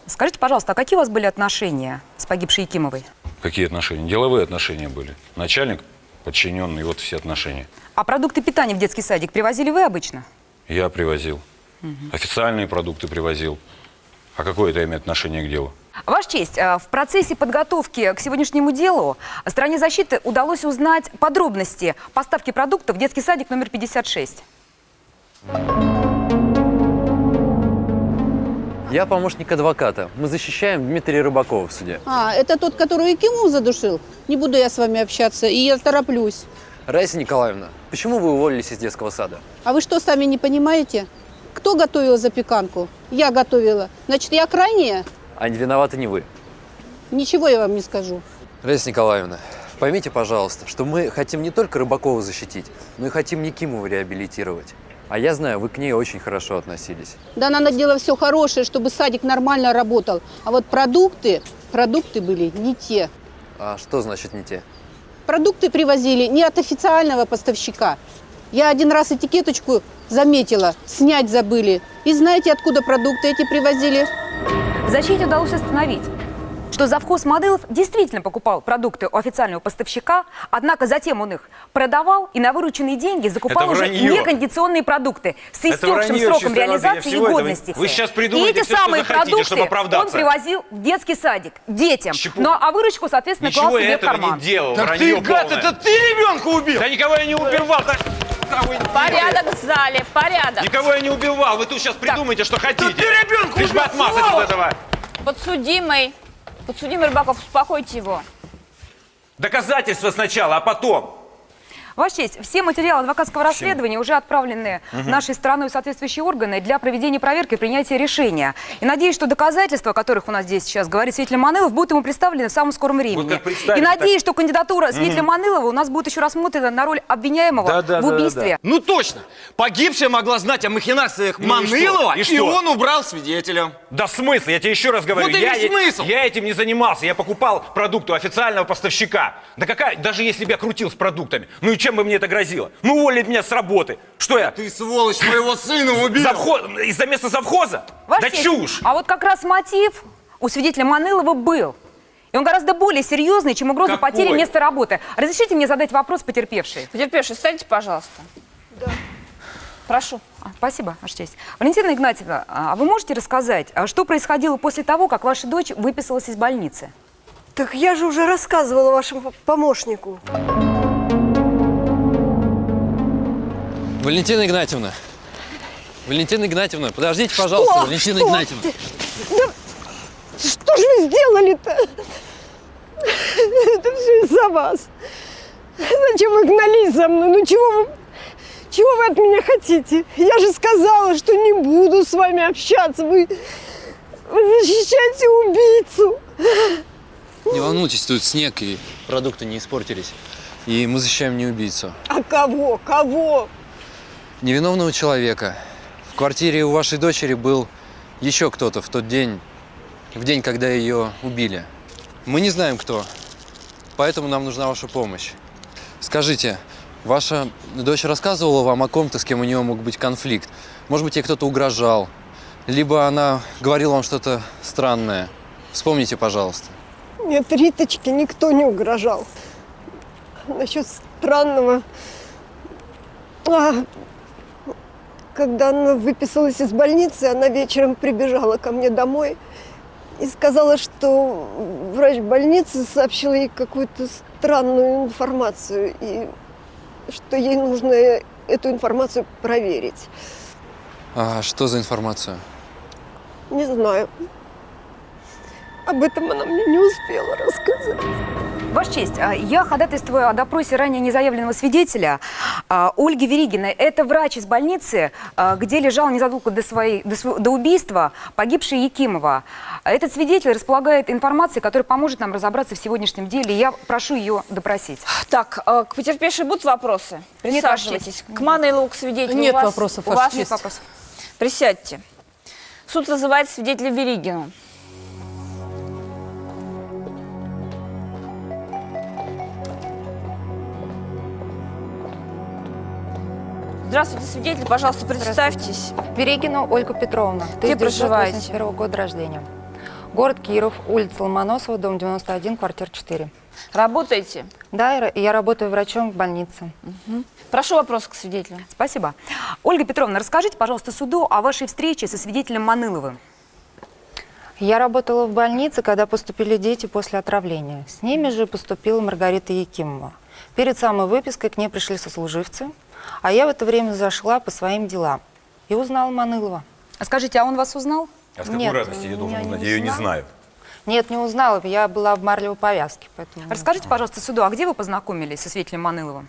Скажите, пожалуйста, а какие у вас были отношения с погибшей Якимовой? Какие отношения? Деловые отношения были. Начальник, подчиненный, вот все отношения. А продукты питания в детский садик привозили вы обычно? Я привозил. Официальные продукты привозил. А какое это имеет отношение к делу? Ваша честь, в процессе подготовки к сегодняшнему делу стороне защиты удалось узнать подробности поставки продуктов в детский садик номер 56. Я помощник адвоката. Мы защищаем Дмитрия Рыбакова в суде. А, это тот, который Якимову задушил? Не буду я с вами общаться, и я тороплюсь. Раиса Николаевна, почему вы уволились из детского сада? А вы что, сами не понимаете? Кто готовил запеканку? Я готовила. Значит, я крайняя? А не виноваты не вы. Ничего я вам не скажу. Раиса Николаевна, поймите, пожалуйста, что мы хотим не только Рыбакова защитить, но и хотим Якимову реабилитировать. А я знаю, вы к ней очень хорошо относились. Да, надо делать все хорошее, чтобы садик нормально работал. А вот продукты были не те. А что значит не те? Продукты привозили не от официального поставщика. Я один раз этикеточку заметила, снять забыли. И знаете, откуда продукты эти привозили? В защите удалось установить, что завхоз Манылов действительно покупал продукты у официального поставщика, однако затем он их продавал и на вырученные деньги закупал уже некондиционные продукты с истекшим сроком реализации и годности. Вы сейчас И придумаете эти все, что самые захотите, продукты чтобы оправдаться. он привозил в детский садик детям, ну а выручку, соответственно, клал себе в карман. Не делал, Так ты, гад, это ты ребенка убил! Да никого я не убивал! Порядок в зале, порядок. Никого я не убивал, вы тут сейчас придумаете, что хотите. Да ты ребенка Лишь бы отмазать от этого. Подсудимый Рыбаков, успокойте его. Доказательства сначала, а потом. Ваша честь, все материалы адвокатского расследования уже отправлены нашей стороной в соответствующие органы для проведения проверки и принятия решения. И надеюсь, что доказательства, о которых у нас здесь сейчас говорит свидетель Манылов, будут ему представлены в самом скором времени. И надеюсь, что кандидатура свидетеля Манылова у нас будет еще рассмотрена на роль обвиняемого в убийстве. Ну точно! Погибшая могла знать о махинациях Манылова, и он убрал свидетеля. Да смысл, я тебе еще раз говорю. Вот и смысл! Я этим не занимался, я покупал продукты у официального поставщика. Да какая, даже если бы я крутил с продуктами, ну и чем бы мне это грозило? Ну уволить меня с работы. Что я? Ты, сволочь, моего сына убил! Из-за места завхоза? Да чушь! А вот как раз мотив у свидетеля Манылова был. И он гораздо более серьезный, чем угроза потери места работы. Разрешите мне задать вопрос потерпевшей? Потерпевший, встаньте, пожалуйста. Да. Прошу. Спасибо, Ваша честь. Валентина Игнатьевна, а вы можете рассказать, что происходило после того, как ваша дочь выписалась из больницы? Так я же уже рассказывала вашему помощнику. Валентина Игнатьевна. Валентина Игнатьевна, подождите, пожалуйста, Валентина Игнатьевна. Да, что же вы сделали-то? Это все из-за вас. Зачем вы гнались за мной? Ну чего вы от меня хотите? Я же сказала, что не буду с вами общаться. Вы защищаете убийцу. Не волнуйтесь, тут снег и продукты не испортились. И мы защищаем не убийцу. А кого? Кого? Невиновного человека. В квартире у вашей дочери был еще кто-то в тот день, в день, когда ее убили. Мы не знаем, кто, поэтому нам нужна ваша помощь. Скажите, ваша дочь рассказывала вам о ком-то, с кем у нее мог быть конфликт? Может быть, ей кто-то угрожал? Либо она говорила вам что-то странное? Вспомните, пожалуйста. Нет, Риточке никто не угрожал. Насчет странного... Когда она выписалась из больницы, она вечером прибежала ко мне домой и сказала, что врач больницы сообщил ей какую-то странную информацию, и что ей нужно эту информацию проверить. А что за информацию? Не знаю. Об этом она мне не успела рассказать. Ваша честь, я ходатайствую о допросе ранее незаявленного свидетеля Ольги Веригиной. Это врач из больницы, где лежал незадолго до убийства погибшая Якимова. Этот свидетель располагает информацией, которая поможет нам разобраться в сегодняшнем деле. Я прошу ее допросить. Так, к потерпевшей будут вопросы? Присаживайтесь. К Манылову, к свидетелю. Нет у вас, вопросов, у Ваша вас честь. нет вопросов. Присядьте. Суд вызывает свидетеля Веригину. Здравствуйте, свидетель, пожалуйста, представьтесь. Веригина Ольга Петровна, Где проживаете? 1981 года рождения. Город Киров, улица Ломоносова, дом 91, квартира 4. Работаете? Да, я работаю врачом в больнице. Прошу вопрос к свидетелю. Спасибо. Ольга Петровна, расскажите, пожалуйста, суду о вашей встрече со свидетелем Маныловым. Я работала в больнице, когда поступили дети после отравления. С ними же поступила Маргарита Якимова. Перед самой выпиской к ней пришли сослуживцы, а я в это время зашла по своим делам и узнала Манылова. А скажите, а он вас узнал? А с какой радости я должен узнать? Я ее не знаю. Нет, не узнала. Я была в марлевой повязке. Поэтому... Расскажите, пожалуйста, суду, а где вы познакомились со свидетелем Маныловым?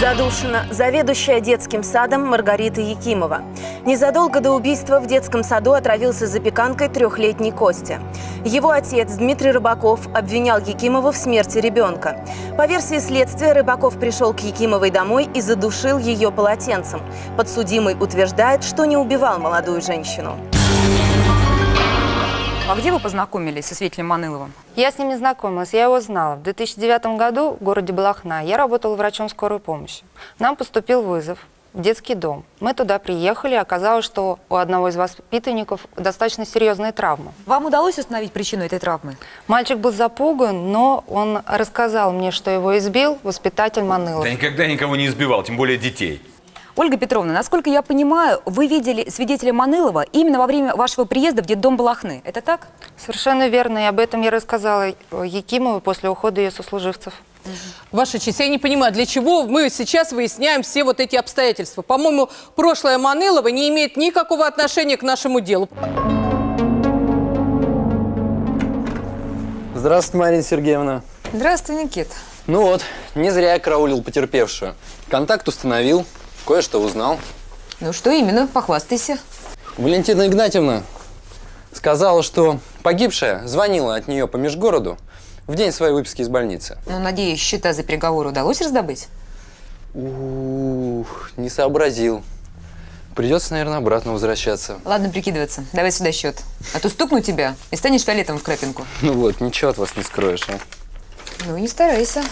Задушена заведующая детским садом Маргарита Якимова. Незадолго до убийства в детском саду отравился запеканкой 3-летний Костя. Его отец Дмитрий Рыбаков обвинял Якимову в смерти ребенка. По версии следствия, Рыбаков пришел к Якимовой домой и задушил ее полотенцем. Подсудимый утверждает, что не убивал молодую женщину. А где вы познакомились со свидетелем Маныловым? Я с ним не знакомилась, я его знала. В 2009 году в городе Балахна я работала врачом скорой помощи. Нам поступил вызов в детский дом. Мы туда приехали, оказалось, что у одного из воспитанников достаточно серьезные травмы. Вам удалось установить причину этой травмы? Мальчик был запуган, но он рассказал мне, что его избил воспитатель Манылов. Да никогда никого не избивал, тем более детей. Ольга Петровна, насколько я понимаю, вы видели свидетеля Манылова именно во время вашего приезда в детдом Балахны. Это так? Совершенно верно. И об этом я рассказала Якимовой после ухода ее сослуживцев. Ваша честь, я не понимаю, для чего мы сейчас выясняем все вот эти обстоятельства. По-моему, прошлое Манылова не имеет никакого отношения к нашему делу. Здравствуйте, Марина Сергеевна. Здравствуй, Никит. Ну вот, не зря я караулил потерпевшую. Контакт установил, кое-что узнал. Ну что именно? Похвастайся. Валентина Игнатьевна сказала, что погибшая звонила от нее по межгороду в день своей выписки из больницы. Ну, надеюсь, счета за переговоры удалось раздобыть? Не сообразил. Придется, наверное, обратно возвращаться. Ладно прикидываться. Давай сюда счет. А то стукну тебя и станешь туалетом в крапинку. Ну вот, ничего от вас не скроешь, а. Ну, не старайся.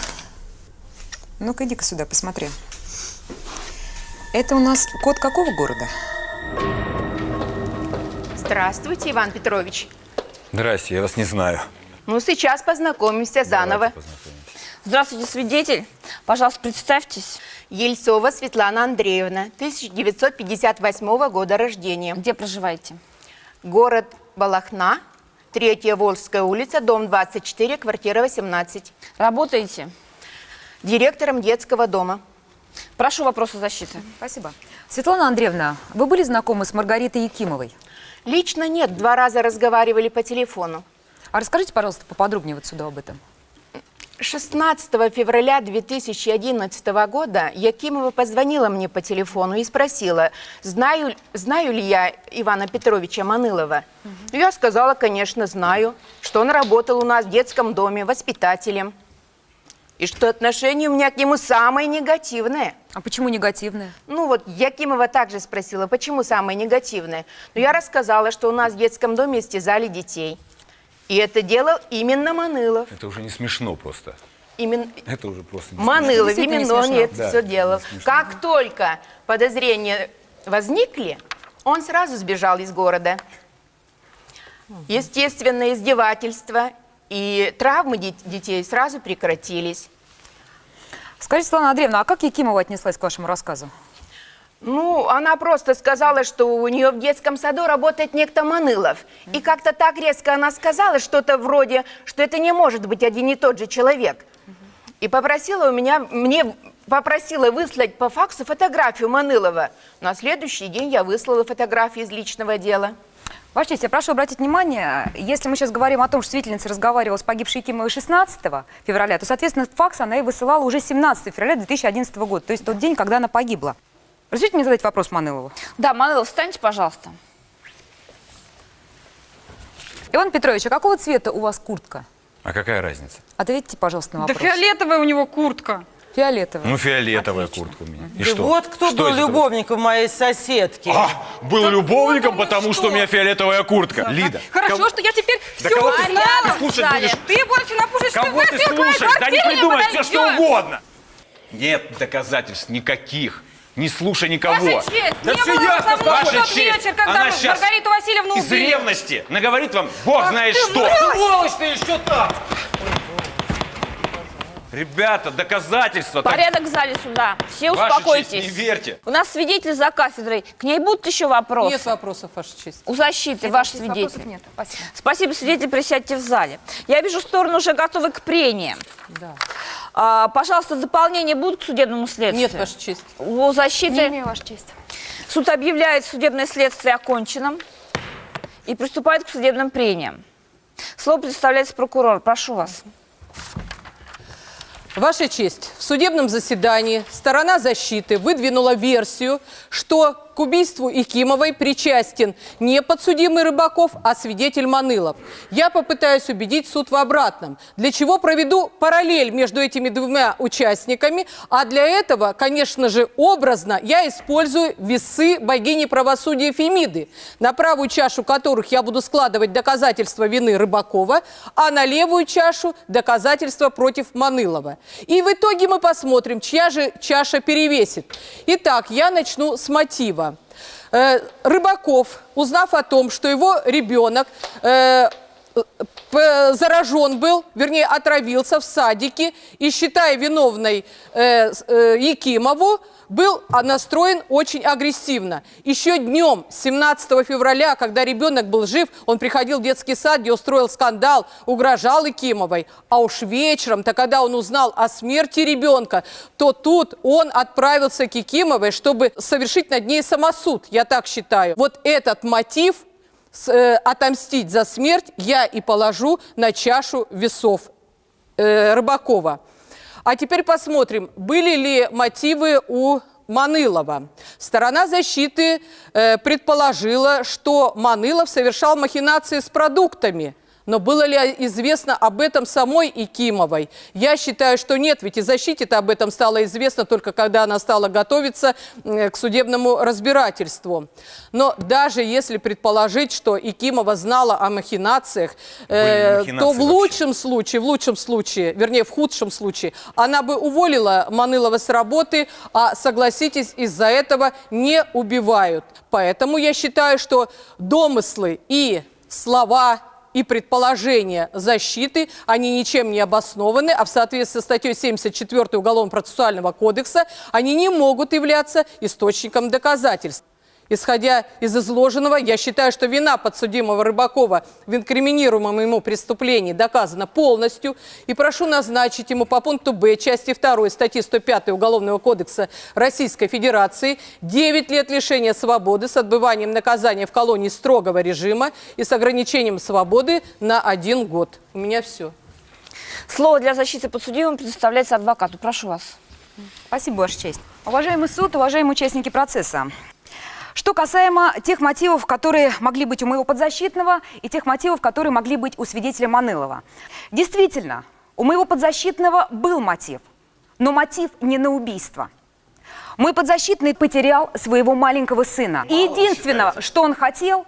Ну-ка, иди-ка сюда, посмотри. Это у нас код какого города? Здравствуйте, Иван Петрович. Здрасте, я вас не знаю. Ну, сейчас познакомимся заново. Здравствуйте, свидетель. Пожалуйста, представьтесь. Ельцова Светлана Андреевна, 1958 года рождения. Где проживаете? Город Балахна, 3-я Волжская улица, дом 24, квартира 18. Работаете? Директором детского дома. Прошу вопросы защиты. Спасибо. Светлана Андреевна, вы были знакомы с Маргаритой Якимовой? Лично нет, 2 раза разговаривали по телефону. А расскажите, пожалуйста, поподробнее вот сюда об этом. 16 февраля 2011 года Якимова позвонила мне по телефону и спросила, знаю ли я Ивана Петровича Манылова. Я сказала, конечно, знаю, что он работал у нас в детском доме воспитателем. И что отношение у меня к нему самое негативное. А почему негативное? Ну вот, Якимова также спросила, почему самое негативное. Но я рассказала, что у нас в детском доме истязали детей. И это делал именно Манылов. Это уже не смешно просто. Это уже просто не Манылов, смешно. именно он это все делал. Как только подозрения возникли, он сразу сбежал из города. Естественно, издевательства и травмы детей сразу прекратились. Скажите, Светлана Андреевна, а как Якимова отнеслась к вашему рассказу? Ну, она просто сказала, что у нее в детском саду работает некто Манылов. И как-то так резко она сказала что-то вроде, что это не может быть один и тот же человек. И попросила мне попросила выслать по факсу фотографию Манылова. На следующий день я выслала фотографию из личного дела. Ваша честь, я прошу обратить внимание, если мы сейчас говорим о том, что свидетельница разговаривала с погибшей Якимовой 16 февраля, то, соответственно, факс она и высылала уже 17 февраля 2011 года, то есть тот день, когда она погибла. Разрешите мне задать вопрос Манылову? Да, Манылов, встаньте, пожалуйста. Иван Петрович, а какого цвета у вас куртка? А какая разница? Ответьте, пожалуйста, на вопрос. Да фиолетовая у него куртка. Фиолетовая. Ну, фиолетовая куртка у меня. И Да что? вот кто Что был из этого? любовником моей соседки. Был любовником, потому что у меня фиолетовая куртка. Лида. Хорошо, что я теперь Да все кого ты узнала. слушать будешь? Ты больше напушишь, Кого ты слушаешь? Да не придумай все, что угодно. Нет доказательств никаких. Не слушай никого. Ваша честь, Да не все было ясно, со мной ваша в тот честь. вечер, когда Она сейчас Маргариту Васильевну из убили. ревности наговорит вам, бог знает что. Сволочь ты еще так. Ребята, доказательства. Порядок в зале суда. Все Ваша успокойтесь. честь, не верьте. У нас свидетель за кафедрой. К ней будут еще вопросы? Нет вопросов, Ваша честь. У защиты Нет, ваш здесь свидетель. вопросов нет. Спасибо. Спасибо, свидетель, присядьте в зале. Я вижу, стороны уже готовы к прениям. Да. Пожалуйста, дополнения будут к судебному следствию? Нет, Ваша честь. У защиты... Не имею, Ваша честь. Суд объявляет судебное следствие оконченным и приступает к судебным прениям. Слово предоставляется прокурор. Прошу вас. Ваша честь, в судебном заседании сторона защиты выдвинула версию, что к убийству Якимовой причастен не подсудимый Рыбаков, а свидетель Манылов. Я попытаюсь убедить суд в обратном, для чего проведу параллель между этими двумя участниками, а для этого, конечно же, образно я использую весы богини правосудия Фемиды, на правую чашу которых я буду складывать доказательства вины Рыбакова, а на левую чашу доказательства против Манылова. И в итоге мы посмотрим, чья же чаша перевесит. Итак, я начну с мотива. Рыбаков, узнав о том, что его ребенок заражен был, вернее, отравился в садике, и, считая виновной Якимову, был настроен очень агрессивно. Еще днем, 17 февраля, когда ребенок был жив, он приходил в детский сад, где устроил скандал, угрожал Якимовой. А уж вечером-то, когда он узнал о смерти ребенка, то тут он отправился к Якимовой, чтобы совершить над ней самосуд, я так считаю. Вот этот мотив отомстить за смерть я и положу на чашу весов Рыбакова. А теперь посмотрим, были ли мотивы у Манылова. Сторона защиты предположила, что Манылов совершал махинации с продуктами. Но было ли известно об этом самой Якимовой? Я считаю, что нет, ведь и защите-то об этом стало известно только когда она стала готовиться к судебному разбирательству. Но даже если предположить, что Якимова знала о махинациях, то в лучшем случае, вернее, в худшем случае, она бы уволила Манылова с работы, а, согласитесь, из-за этого не убивают. Поэтому я считаю, что домыслы и слова и предположения защиты, они ничем не обоснованы, а в соответствии со статьей 74 Уголовно-процессуального кодекса они не могут являться источником доказательств. Исходя из изложенного, я считаю, что вина подсудимого Рыбакова в инкриминируемом ему преступлении доказана полностью, и прошу назначить ему по пункту Б части 2 статьи 105 Уголовного кодекса Российской Федерации 9 лет лишения свободы с отбыванием наказания в колонии строгого режима и с ограничением свободы на 1 год. У меня все. Слово для защиты подсудимым предоставляется адвокату. Прошу вас. Спасибо, Ваша честь. Уважаемый суд, уважаемые участники процесса. Что касаемо тех мотивов, которые могли быть у моего подзащитного, и тех мотивов, которые могли быть у свидетеля Манылова. Действительно, у моего подзащитного был мотив, но мотив не на убийство. Мой подзащитный потерял своего маленького сына. И единственное, что он хотел,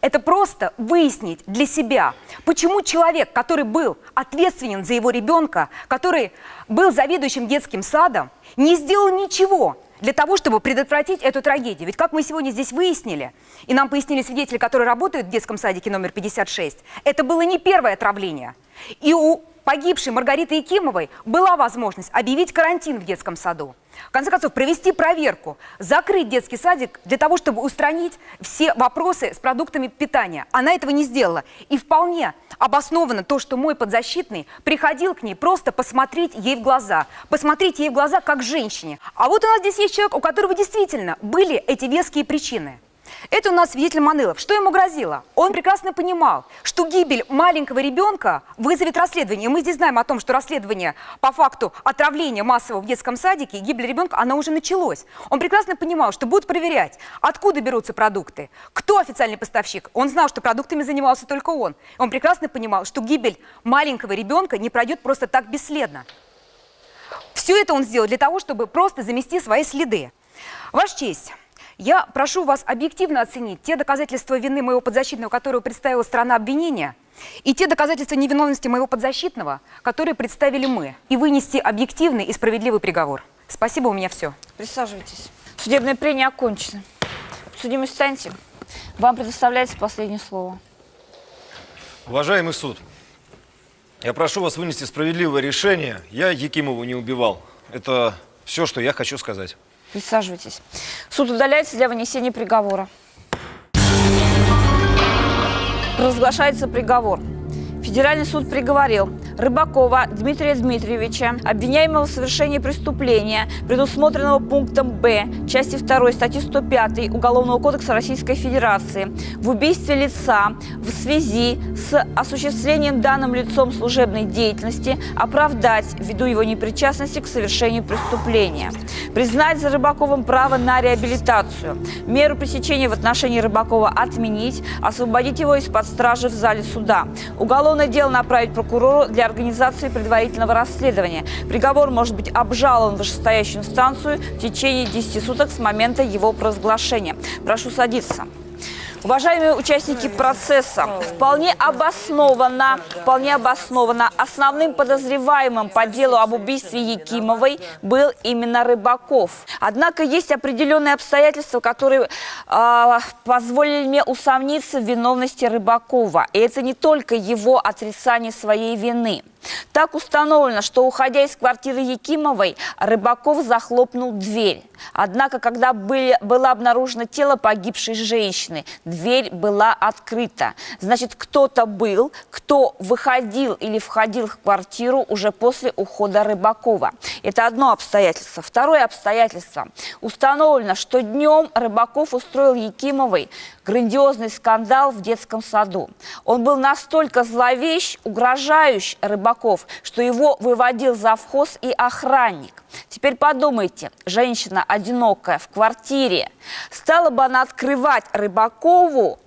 это просто выяснить для себя, почему человек, который был ответственен за его ребенка, который был заведующим детским садом, не сделал ничего для того, чтобы предотвратить эту трагедию. Ведь, как мы сегодня здесь выяснили, и нам пояснили свидетели, которые работают в детском садике номер 56, это было не первое отравление. И у погибшей Маргариты Якимовой была возможность объявить карантин в детском саду. В конце концов, провести проверку, закрыть детский садик для того, чтобы устранить все вопросы с продуктами питания. Она этого не сделала. И вполне обосновано то, что мой подзащитный приходил к ней просто посмотреть ей в глаза. Посмотреть ей в глаза как женщине. А вот у нас здесь есть человек, у которого действительно были эти веские причины. Это у нас свидетель Манылов. Что ему грозило? Он прекрасно понимал, что гибель маленького ребенка вызовет расследование. И мы здесь знаем о том, что расследование по факту отравления массового в детском садике и гибели ребенка, оно уже началось. Он прекрасно понимал, что будут проверять, откуда берутся продукты, кто официальный поставщик. Он знал, что продуктами занимался только он. Он прекрасно понимал, что гибель маленького ребенка не пройдет просто так бесследно. Все это он сделал для того, чтобы просто замести свои следы. Ваша честь, я прошу вас объективно оценить те доказательства вины моего подзащитного, которые представила сторона обвинения, и те доказательства невиновности моего подзащитного, которые представили мы, и вынести объективный и справедливый приговор. Спасибо, у меня все. Присаживайтесь. Судебное прение окончено. Подсудимый, встаньте. Вам предоставляется последнее слово. Уважаемый суд, я прошу вас вынести справедливое решение. Я Якимову не убивал. Это все, что я хочу сказать. Присаживайтесь. Суд удаляется для вынесения приговора. Разглашается приговор. Федеральный суд приговорил Рыбакова Дмитрия Дмитриевича, обвиняемого в совершении преступления, предусмотренного пунктом Б, части 2 статьи 105 Уголовного кодекса Российской Федерации, в убийстве лица в связи с осуществлением данным лицом служебной деятельности оправдать ввиду его непричастности к совершению преступления, признать за Рыбаковым право на реабилитацию, меру пресечения в отношении Рыбакова отменить, освободить его из-под стражи в зале суда. Уголовное дело направить прокурору для организации предварительного расследования. Приговор может быть обжалован в вышестоящую инстанцию в течение 10 суток с момента его провозглашения. Прошу садиться. Уважаемые участники процесса, вполне обоснованно основным подозреваемым по делу об убийстве Якимовой был именно Рыбаков. Однако есть определенные обстоятельства, которые позволили мне усомниться в виновности Рыбакова. И это не только его отрицание своей вины. Так установлено, что, уходя из квартиры Якимовой, Рыбаков захлопнул дверь. Однако, когда было обнаружено тело погибшей женщины, дверь была открыта. Значит, кто-то был, кто выходил или входил в квартиру уже после ухода Рыбакова. Это одно обстоятельство. Второе обстоятельство. Установлено, что днем Рыбаков устроил Якимовой грандиозный скандал в детском саду. Он был настолько зловещ, угрожающий Рыбаков, что его выводил завхоз и охранник. Теперь подумайте, женщина одинокая в квартире, стала бы она открывать Рыбакову,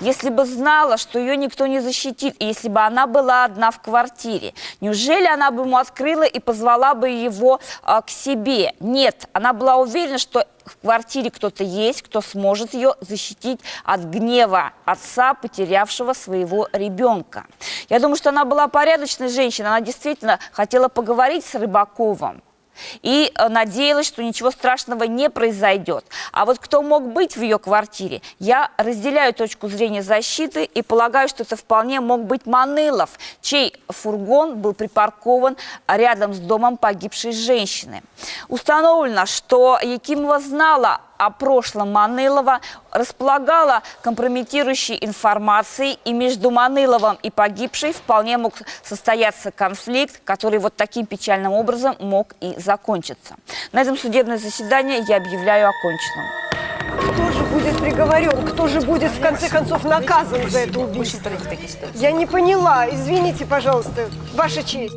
если бы знала, что ее никто не защитит, и если бы она была одна в квартире? Неужели она бы ему открыла и позвала бы его к себе? Нет, она была уверена, что в квартире кто-то есть, кто сможет ее защитить от гнева отца, потерявшего своего ребенка. Я думаю, что она была порядочной женщиной, она действительно хотела поговорить с Рыбаковым. И надеялась, что ничего страшного не произойдет. А вот кто мог быть в ее квартире? Я разделяю точку зрения защиты и полагаю, что это вполне мог быть Манылов, чей фургон был припаркован рядом с домом погибшей женщины. Установлено, что Якимова знала о прошлом Манылова, располагала компрометирующей информацией, и между Маныловым и погибшей вполне мог состояться конфликт, который вот таким печальным образом мог и закончиться. На этом судебное заседание я объявляю оконченным. Кто же будет приговорен? Кто же будет в конце концов наказан за это убийство? Я не поняла. Извините, пожалуйста, Ваша честь.